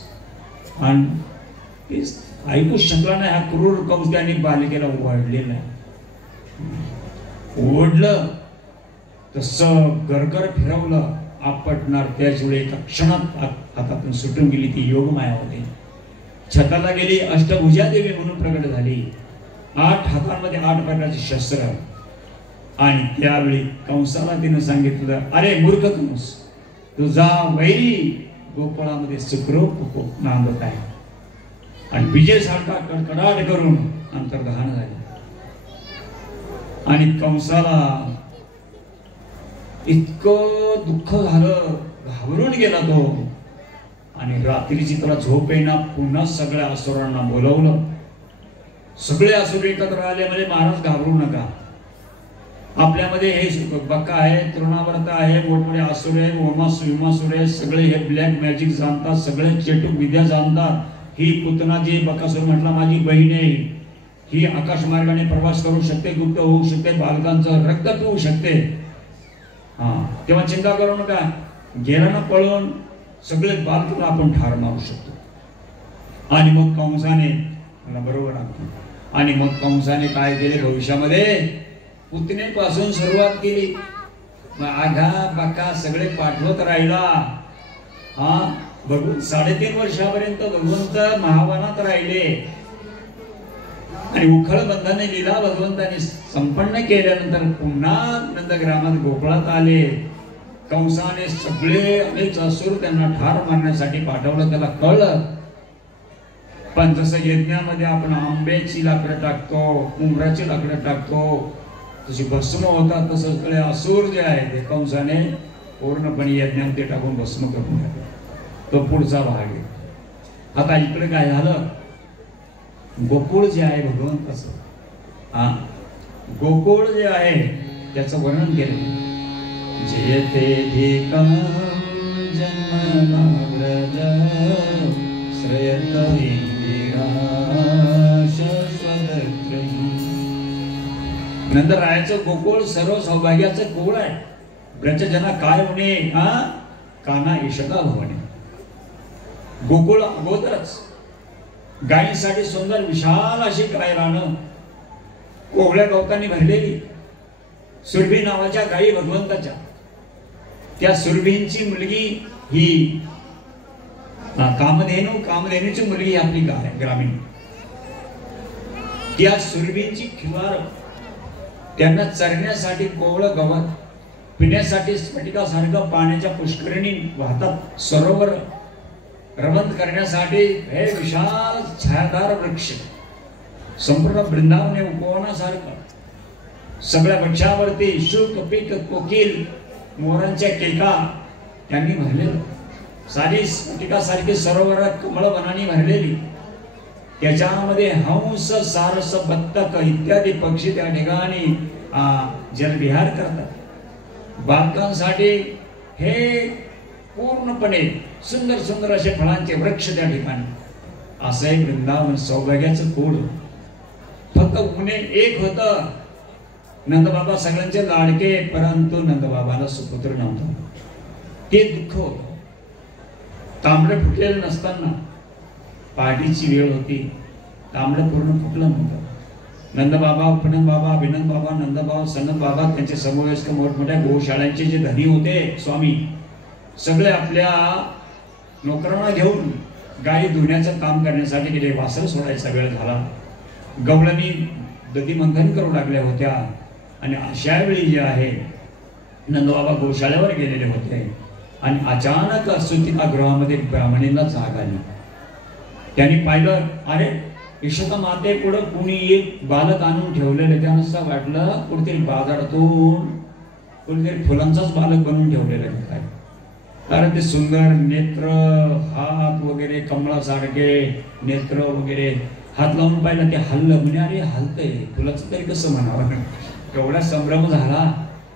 आणि ऐकू शकला नाही हा क्रूर कंस, त्याने बालिकेला ओढलेला आहे. ओढलं तसं गरगर फिरवलं, आपटणार त्याचवेळी एका क्षणात हातातून सुटून गेली. ती योगमाया होती, छताला गेली, अष्टभुजा देवी म्हणून प्रकट झाली. 8 हातांमध्ये 8 प्रकारचे शस्त्र. आणि त्यावेळी कंसाला तिने सांगितलं, अरे मूर्ख कंस, तुझा वैरी गोकुळामध्ये सुखरूप नांदत आहे. आणि विजय सारखा कडकडाट करून अंतर्धान झाले. आणि कंसाला इतकं दुःख झालं, घाबरून गेला तो. आणि रात्रीची त्याला झोप येईना, पुन्हा सगळ्या असुरांना बोलवलं. सगळे असुर एकत्र आले, म्हणजे महाराज घाबरू नका, आपल्यामध्ये हे बक्का आहे, तृणावर्त आहे, मोठमोठे असुर आहे, विमासुर आहे, सगळे हे ब्लॅक मॅजिक जाणतात, सगळे चेटूक विद्या जाणतात. ही पुतना जी बकासूर म्हटला माझी बहीण आहे, ही आकाश मार्गाने प्रवास करू शकते, गुप्त होऊ शकते, बालकांचं रक्त पिऊ शकते. तेव्हा चिंता करू नका, गेला ना पळून, सगळे बालकाला आपण ठार मारू शकतो. आणि मग कंसाने मला बरोबर आहे. आणि मग कंसाने काय केले, भविष्यामध्ये पुतनेपासून सुरुवात केली. आघा बका सगळे पाठवत राहिला. बघून 3.5 वर्षापर्यंत भगवंत महावनात राहिले. आणि उखळ बंधाने लीला भगवंताने संपन्न केल्यानंतर पुन्हा नंदग्रामात गोकुळात आले. कंसाने सगळे अनेक असुर त्यांना ठार मारण्यासाठी पाठवलं. त्याला कळलं, पण जसं यज्ञामध्ये आपण आंब्याची लाकडं टाकतो, उंबराची लाकडं टाकतो, तशी भस्म होतात, तसं सगळे असुर जे आहे ते कंसाने पूर्णपणे यज्ञामध्ये टाकून भस्म करून टाकले. तो पुढचा भाग आहे. आता इकडे काय झालं, गोकुळ जे आहे भगवंताचं, गोकुळ जे आहे त्याचं वर्णन केलं. जयते नंदरायाचं गोकुळ सर्व सौभाग्याचं गोकुळ आहे. ब्रजजना काय म्हणे, काना यशोदा भवने. गोकुळ अगोदरच गायींसाठी सुंदर विशाल अशी गाय रानं कोवळ्या गवतांनी भरलेली. सुरभी नावाच्या गायी भगवंताच्या, त्या सुरभींची मुलगी ही कामधेनूची मुलगी आपली गाय ग्रामीण. त्या सुरभींची खिवार, त्यांना चरण्यासाठी कोवळं गवत, पिण्यासाठी स्फटिकासारखं पाण्याच्या पुष्करिणी वाहतात, सरोवर रवंत करण्यासाठी हे विशाल छायादार वृक्ष, संपूर्ण वृंदावन उपवनासारखं. सगळ्या वृक्षावरती शुक पीक कोकिल मोरांच्या केका त्यांनी भरलेलं, सारी स्फटिकासारखी सरोवर कमळ वनाने भरलेली, त्याच्यामध्ये हंस सारस बत्तक इत्यादी पक्षी त्या ठिकाणी जलविहार करतात। बालकांसाठी हे पूर्णपणे सुंदर सुंदर असे फळांचे वृक्ष त्या ठिकाणी, असं एक वृंदावन सौभाग्याचं कोड। फक्त उणे एक होतं, नंदबाबा सगळ्यांचे लाडके, परंतु नंदबाबाला सुपुत्र नव्हता, ते दुःख होतं। तांबडं फुटलेलं नसताना पहाटेची वेळ होती, तांबडं पूर्ण फुटलं नव्हतं। नंदबाबा, उपनंद बाबा, विनंद बाबा, नंदबाबा, सनद बाबा, त्यांचे समवयस्क मोठमोठ्या गोशाळांचे जे धनी होते स्वामी, सगळे आपल्या नोकरांना घेऊन गाई धुण्याचं काम करण्यासाठी गेले। वासर सोडायचा वेळ झाला, गवळणी दधीमंथन करू लागल्या होत्या, आणि अशा वेळी जे आहे नंदबाबा गोशाळेवर गेलेले होते, आणि अचानक सुतिकागृहामध्ये ब्राह्मणीला जाग आली। त्यांनी पाहिलं, अरे यशोदा माते पुढं कुणी एक बालक आणून ठेवलेलं, त्यांना असं वाटलं कुठेतरी बाजारातून कुठेतरी फुलांचाच बालक बनवून ठेवलेलं आहे काय, कारण ते सुंदर नेत्र, हात वगैरे कमळासारखे नेत्र वगैरे, हात लावून पाहिलं ते हल्लं, म्हणजे अरे हलतंय, फुलाचं तरी कसं म्हणावं, एवढा संभ्रम झाला।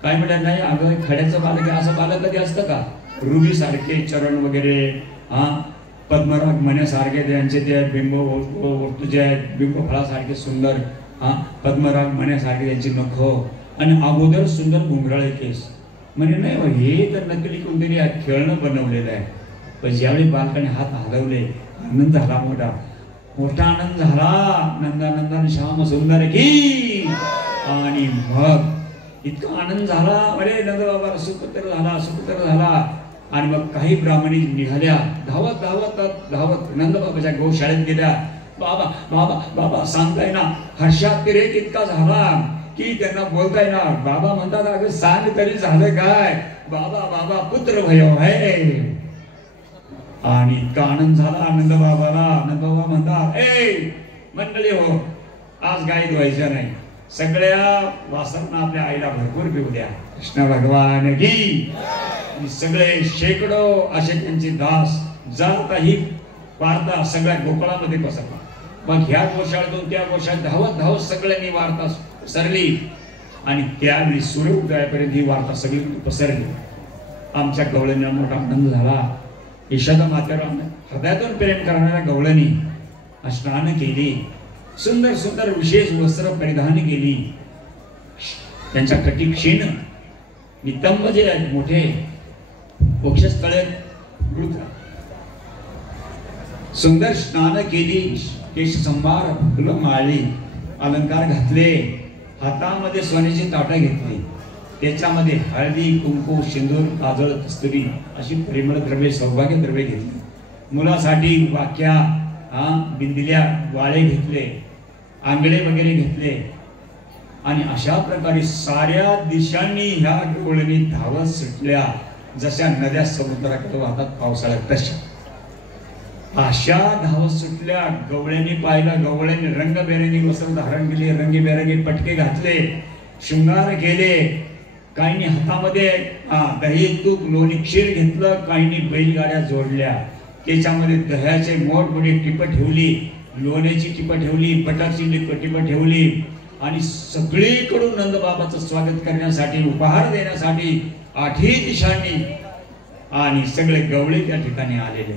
काय म्हणतात, नाही अगं खड्याचं बालक आहे, असं बालक कधी असतं का, रुबी सारखे चरण वगैरे, पद्मराग मण्यासारखे त्यांचे ते बिंब वस्तू जे आहेत, बिंब फळासारखे सुंदर, पद्मराग मण्यासारखे त्यांची नख, आणि अगोदर सुंदर घुंगराळे केस, म्हणजे नाही हे तर नकली कोणतरी खेळणं बनवलेलं आहे। पण ज्यावेळी बालकाने हात हलवले, आनंद झाला, मोठा मोठा आनंद झाला, नंदानंदन श्याम सुंदर की, आणि मग इतका आनंद झाला, अरे नंदबाबा सुपुत्र झाला, सुपुत्र झाला। आणि मग काही ब्राह्मणी निघाल्या, धावत धावत धावत नंदबाबाच्या गोशाळेत गेल्या। बाबा बाबा बाबा सांगताय ना, हर्षातिरेक इतका झाला की त्यांना बोलताय ना, बाबा म्हणतात अगं सांग तरी झालं काय, बाबा बाबा पुत्र भयो है। आणि इतका आनंद झाला नंदबाबाला, नंदबाबा म्हणतात, ए मंडळी हो, आज गाई धुवायच्या नाही, सगळ्या वासरांना आपल्या आईला भरपूर पिऊ द्या, कृष्ण भगवान की। सगळे शेकडो असे त्यांचे दास जाताही वार्ता सगळ्या गोकुळामध्ये पसरला। मग ह्या गोशाळेतून त्या गोशाळेत धावत धावत सगळ्यांनी वार्ता सरली, आणि त्यावेळी सूर्योदयापर्यंत ही वार्ता सगळी पसरली। आमच्या गवळणीला मोठा आनंद झाला। यशोदा मातेवर हृदयातून प्रेम करणाऱ्या गवळणी स्नान केली, सुंदर सुंदर विशेष वस्त्र परिधान केली, त्यांच्या कटी क्षीण नितंब जे आहेत मोठे वक्षस्थळे सुंदर स्नान केली, केश संभार फुलं माळली, अलंकार घातले, हातामध्ये सोन्याची ताटं घेतली, त्याच्यामध्ये हळदी कुंकू सिंदूर काजळ कस्तुरी अशी परिमळ द्रव्ये सौभाग्य द्रव्ये घेतली, मुलासाठी वाक्या बिंदिल्या वाळे घेतले, आंगळे वगैरे घेतले, आणि अशा प्रकारे साऱ्या दिशांनी ह्या गवळणी धावत सुटल्या, जशा नद्या समुद्राकडे वाहतात पावसाळ्यात तशा अशा धावत सुटल्या। गवळ्यांनी पाहिलं, गवळ्यांनी रंगबेरंगी वस्त्र धारण केले, रंगीबेरंगी पटके घातले, शृंगार केले, काहींनी हातामध्ये दही तूप लोणी क्षीर घेतलं, काहींनी बैलगाड्या जोडल्या, त्याच्यामध्ये दह्याचे मोठमोठी टिपं ठेवली, लोण्याची टिपं ठेवली, बटाची टिपं ठेवली, आणि सगळीकडून नंदबाबाचं स्वागत करण्यासाठी, उपहार देण्यासाठी आठही दिशांनी आणि सगळे गवळे त्या ठिकाणी आलेले।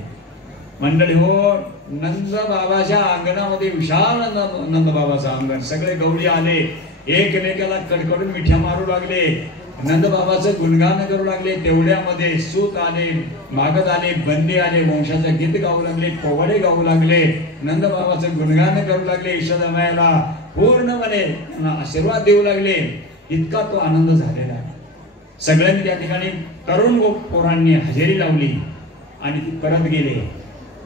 मंडळी हो, नंदबाबाच्या अंगणामध्ये विशाल नंदबाबाचं अंगण, सगळे गवळी आले, एकमेकाला कडकडून मिठ्या मारू लागले, नंदबाबाचं गुणगान करू लागले। तेवढ्यामध्ये सूत आले, मागत आले, बंदी आले, वंशाचं गीत गाऊ लागले, पोवाडे गाऊ लागले, नंदबाबाचं गुणगान करू लागले, यशोदा मायेला पूर्णपणे आशीर्वाद देऊ लागले। इतका तो आनंद झालेला आहे। सगळ्यांनी त्या ठिकाणी तरुण पोरांनी हजेरी लावली आणि ती परत गेले।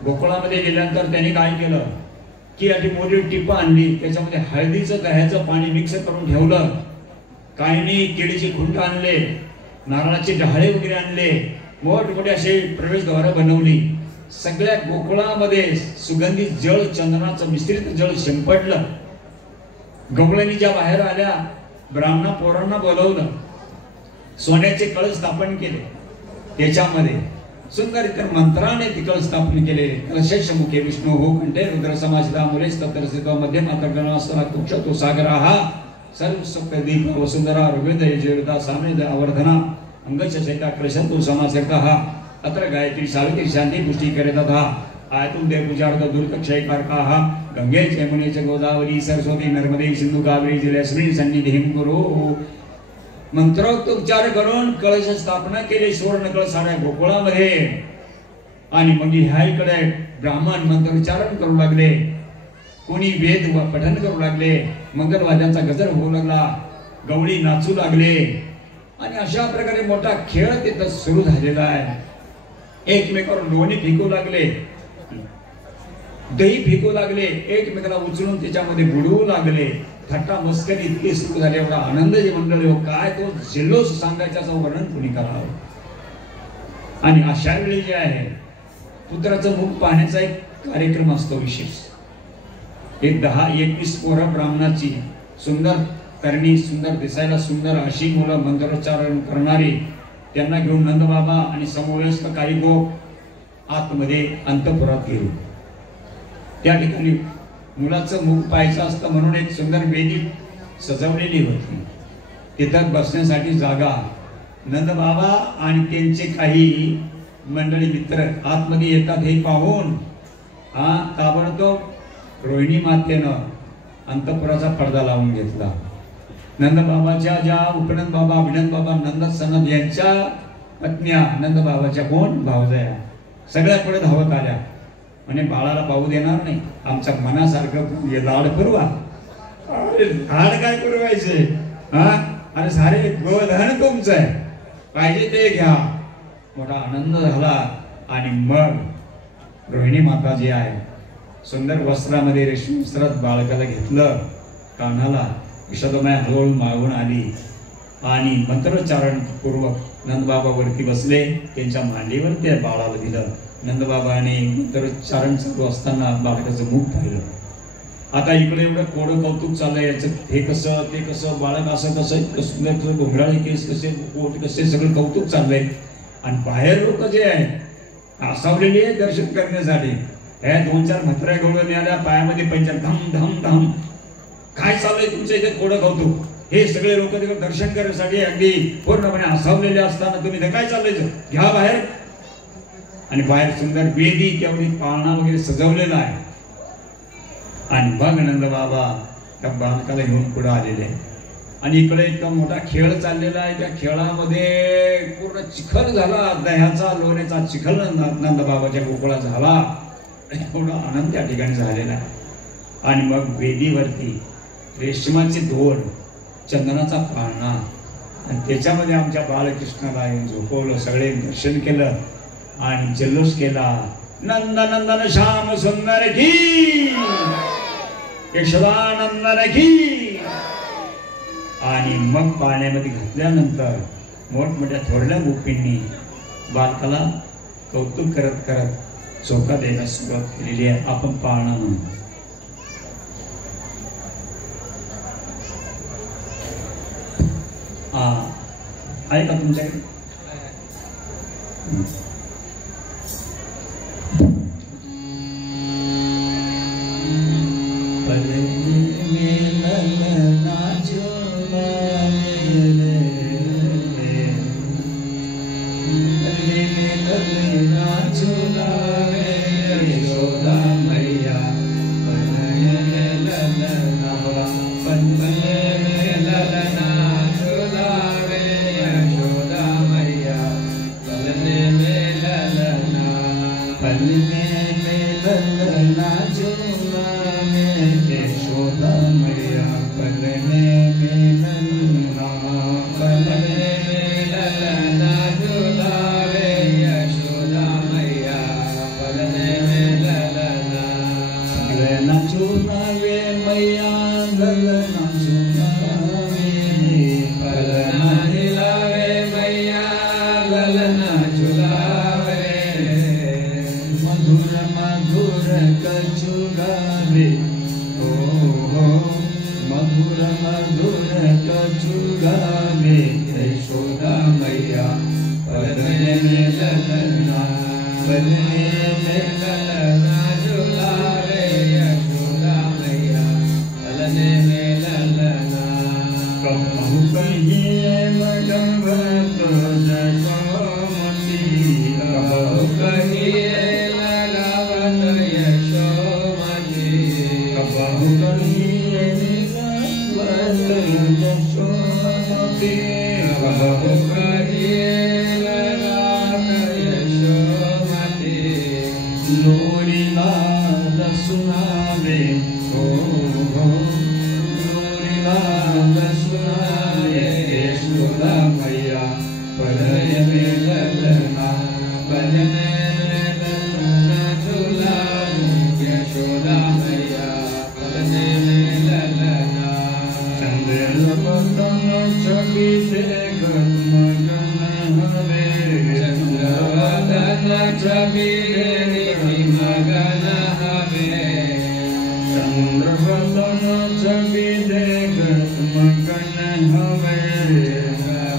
गोकुळामध्ये गेल्यानंतर त्यांनी काय केलं की अशी मोठी टिपं आणली, त्याच्यामध्ये हळदीचं दह्याचं पाणी मिक्स करून ठेवलं, काहींनी केळीची खुंट आणले, नारळाचे डहाळे वगैरे आणले, मोठमोठे असे प्रवेशद्वार बनवली। सगळ्या गोकुळामध्ये सुगंधित जळ, चंदनाचं मिश्रित जळ शिंपडलं। गवळणी ज्या बाहेर आल्या, ब्राह्मण पोरांना बोलवलं, सोन्याचे कळस स्थापन केले, त्याच्यामध्ये सुंदर इतर मंत्राने ती कळस स्थापन केले. कलशेष मुखे विष्णू हो कंठे रुद्र समासिता मुले स्तत्रसिता मध्य मातर्गणासना कुक्षतो सागराहा सर्व सुखदीप वसुंधरा ऋग्वेद यजुर्वेद सामवेद आवर्धना अंगचैता कृशतो समासकः अत्र गायत्री सावित्री शांती पुष्टि करेतथा आयतुम देव पूजार्थ दुर्गक्षय कारकाः गंगे यमुने च गोदावरी सरस्वती नर्मदे सिंधु कावेरी जलेस्मिन् सन्निधिं कुरु. मंत्रोक्त उच्चार करून कळश स्थापना केली सुवर्ण कळश साऱ्या गोकुळामध्ये. आणि मग ह्याकडे ब्राह्मण मंत्रोच्चारण करू लागले, कोणी वेद पठण करू लागले, मंगलवाद्यांचा गजर होऊ लागला, गवळी नाचू लागले. आणि अशा प्रकारे मोठा खेळ तिथं सुरू झालेला आहे. एकमेकावर लोणी फेकू लागले, दही फेकू लागले, एकमेकाला उचलून त्याच्यामध्ये बुडवू लागले. थट्टा मस्करी इतकी सुरू झाली, एवढा आनंद जे मंडळी हो, काय तो जल्लोष सांगायचा वर्णन कोणी करावं. आणि अशा वेळी जे आहे पुत्राचं मुख पाहण्याचा एक कार्यक्रम असतो विशेष. एक 10-21 पोरं ब्राह्मणाची सुंदर तरणी, सुंदर दिसायला सुंदर अशी मुलं मंत्रोच्चारण करणारी, त्यांना घेऊन नंदबाबा आणि समवयस्क काही लोक आतमध्ये अंतपुरात गेले. त्या ठिकाणी मुलाचं मुख पाहायचं असतं म्हणून एक सुंदर वेदी सजवलेली होती. तिथं बसण्यासाठी जागा. नंदबाबा आणि त्यांचे काही मंडळी मित्र आतमध्ये येतात हे पाहून ताबडतोब रोहिणी मातेनं अंतपुराचा पडदा लावून घेतला. नंदबाबाच्या ज्या उपनंद बाबा, अभिनंद बाबा, नंद सनद यांच्या पत्न्या नंदबाबाच्या कोण भावजया सगळ्या पुढे धावत आल्या. म्हणे बाळाला पाहू देणार नाही, आमच्या मनासारखं लाड पुरवा. लाड काय पुरवायचे, अरे सारे गोधन तुमचं आहे, पाहिजे ते घ्या. मोठा आनंद झाला. आणि मग रोहिणी माता जी आहे सुंदर वस्त्रामध्ये रेशमी वस्त्रात बाळकाला घेतलं, कान्हाला यशोदामाई हळूहळू मागून आली आणि मंत्रोच्चारण पूर्वक नंदबाबा वरती बसले, त्यांच्या मांडीवर त्या बाळाला दिलं. नंदबाबाने मंत्रोच्चारण चालू असताना बाळकाचं मुख पाहिलं. आता इकडे एवढं कोडं कौतुक चाललंय, याचं हे कसं ते कसं, बाळक असं कसं, सुंदर घोंगराळे केस कसे, पोट कसे, सगळं कौतुक चाललंय. आणि बाहेर लोक जे आहे आसावलेली आहे दर्शन करण्यासाठी. ह्या 2-4 म्हाताऱ्या गवळ्या मिळाल्या, पायामध्ये पंचर धम धम धम. काय चाललंय तुमचं इथे कोडं कौतुक? हे सगळे लोक तिकडे दर्शन करण्यासाठी अगदी पूर्णपणे आसावलेले असताना तुम्ही काय चाललंय, घ्या बाहेर. आणि बाहेर सुंदर वेदी तेवढी पाळणा वगैरे सजवलेला आहे. आणि मग नंदबाबा त्या बालकाला घेऊन पुढे आलेले. आणि इकडे इतका मोठा खेळ चाललेला आहे. त्या खेळामध्ये पूर्ण चिखल झाला, दह्याचा लोण्याचा चिखल नंदबाबाच्या गोकुळात झाला. एवढा आनंद त्या ठिकाणी झालेला आहे. आणि मग वेदीवरती रेशमाचे दोन, चंदनाचा पाळणा, आणि त्याच्यामध्ये आमच्या बालकृष्णाला येऊन झोपवलं. सगळे दर्शन केलं आणि जल्लोष केला. नंदनंदन श्याम सुंदर की, यशोदानंदन की. आणि मग पाण्यामध्ये घातल्यानंतर मोठमोठ्या थोरल्या गोपींनी बालकाला कौतुक करत करत चोखा देण्यास सुरुवात केलेली आहे. आपण पाळणा म्हणून आहे का तुमच्याकडे? मधुर मधुर कछु में ललना बदने में ललना झुलावे यशोदा मैया पलने में ललना कहूँ कहिए मगन भक्त जशोमती कहूँ कहिए लगावत यशोमती कहूँ कहिए लगावत यशोमती कहूँ कहिए लगावत यशोमती लोरी नाद सुनावे हो लोरी नाद सुनावे यशोदा मैया पलने में ललना बदने में ललना झुलावे यशोदा मैया पलने में ललना चंद्र बदन छवि देखत मगन हवे चंद्र बदन छवि देखत मगन हवे चंद्र बदन छवि देखत मगन हवे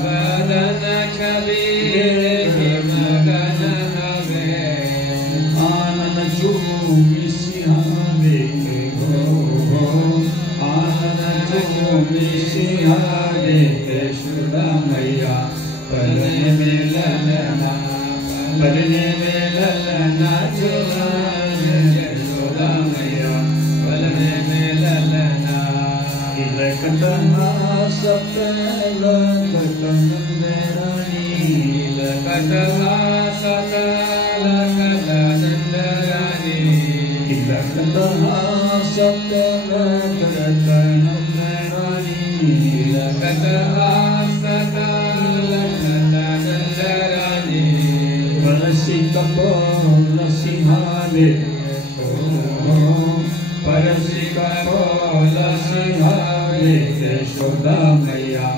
बदन छवि देखत मगन हवे आनंद झूमी सिंहावे हो आनंद झूमी सिंहावे यशोदा मैया पलने में ललना पलने में ललना झुलावे यशोदा मैया पलने में ललना तिलकत हासत लखत नंदरानी तिलकत हासत लखत नंदरानी तिलकत हासत लखत नंदरानी तिलकत हासत लखत नंदरानी परसी कपोल सिंहावे परसी कपोल सिंहावे यशोदा मैया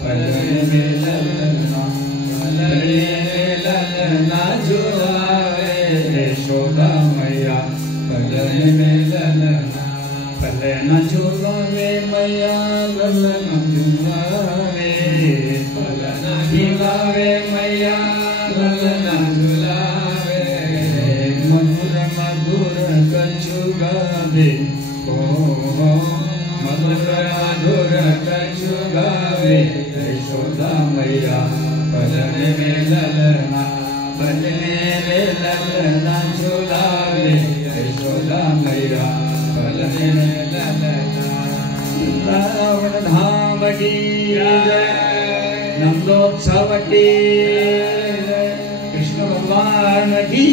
पलने में ललना पलने में ललना झुलावे यशोदा मैया पलने में ललना पलना झुलावे मैया ललना झुलावे पलना झुलावे मैया ललना झुलावे मधुर मधुर कछु गावे हो मधुर मधुर कछु गावे यशोदा मैया पलने में ललना पलने में ललना झुलावे यशोदा मैया पलने में ललना रावण धाम की नंदोत्सव की कृष्ण भगवान की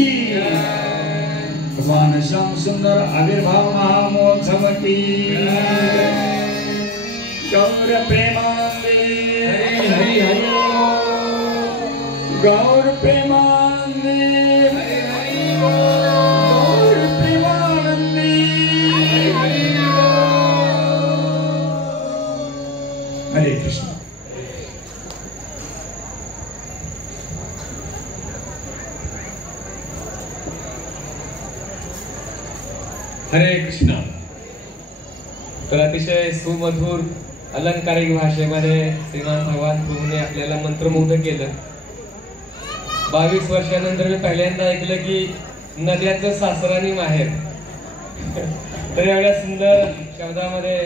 भगवान श्याम सुंदर आविर्भाव महोत्सव की गौर प्रेमानंदे हरि हरि गौर प्रेमानंदे हरि हरि गौर प्रेमानंदे हरि हरे कृष्ण। हरे कृष्णा। तर अतिशय सुमधुर अलंकारिक भाषेमध्ये श्रीमान भगवान प्रभूने आपल्याला मंत्रमुग्ध केलं। 22 वर्षानंतर मी पहिल्यांदा ऐकलं की नद्याचं सासरानी माहेर। तर एवढ्या सुंदर शब्दामध्ये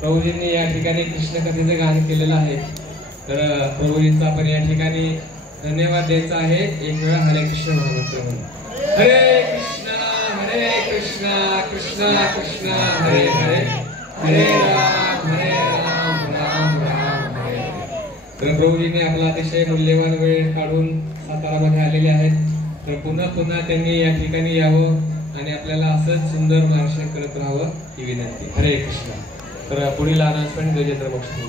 प्रभूजींनी या ठिकाणी कृष्ण कथेचं गाणं केलेलं आहे। तर प्रभूजींचा आपण या ठिकाणी धन्यवाद द्यायचा आहे। एक वेळा हरे कृष्ण महामंत्र म्हणून हरे कृष्णा कृष्णा कृष्णा हरे हरे हरे राम राम हरे। तर प्रभूजींनी आपला अतिशय मूल्यवान वेळ काढून सातारामध्ये आलेले आहेत। तर पुन्हा पुन्हा त्यांनी या ठिकाणी यावं आणि आपल्याला असंच सुंदर मार्गदर्शन करत राहावं ही विनंती। हरे कृष्णा। तर पुढील अनाउन्समेंट गजेंद्र बक्षी।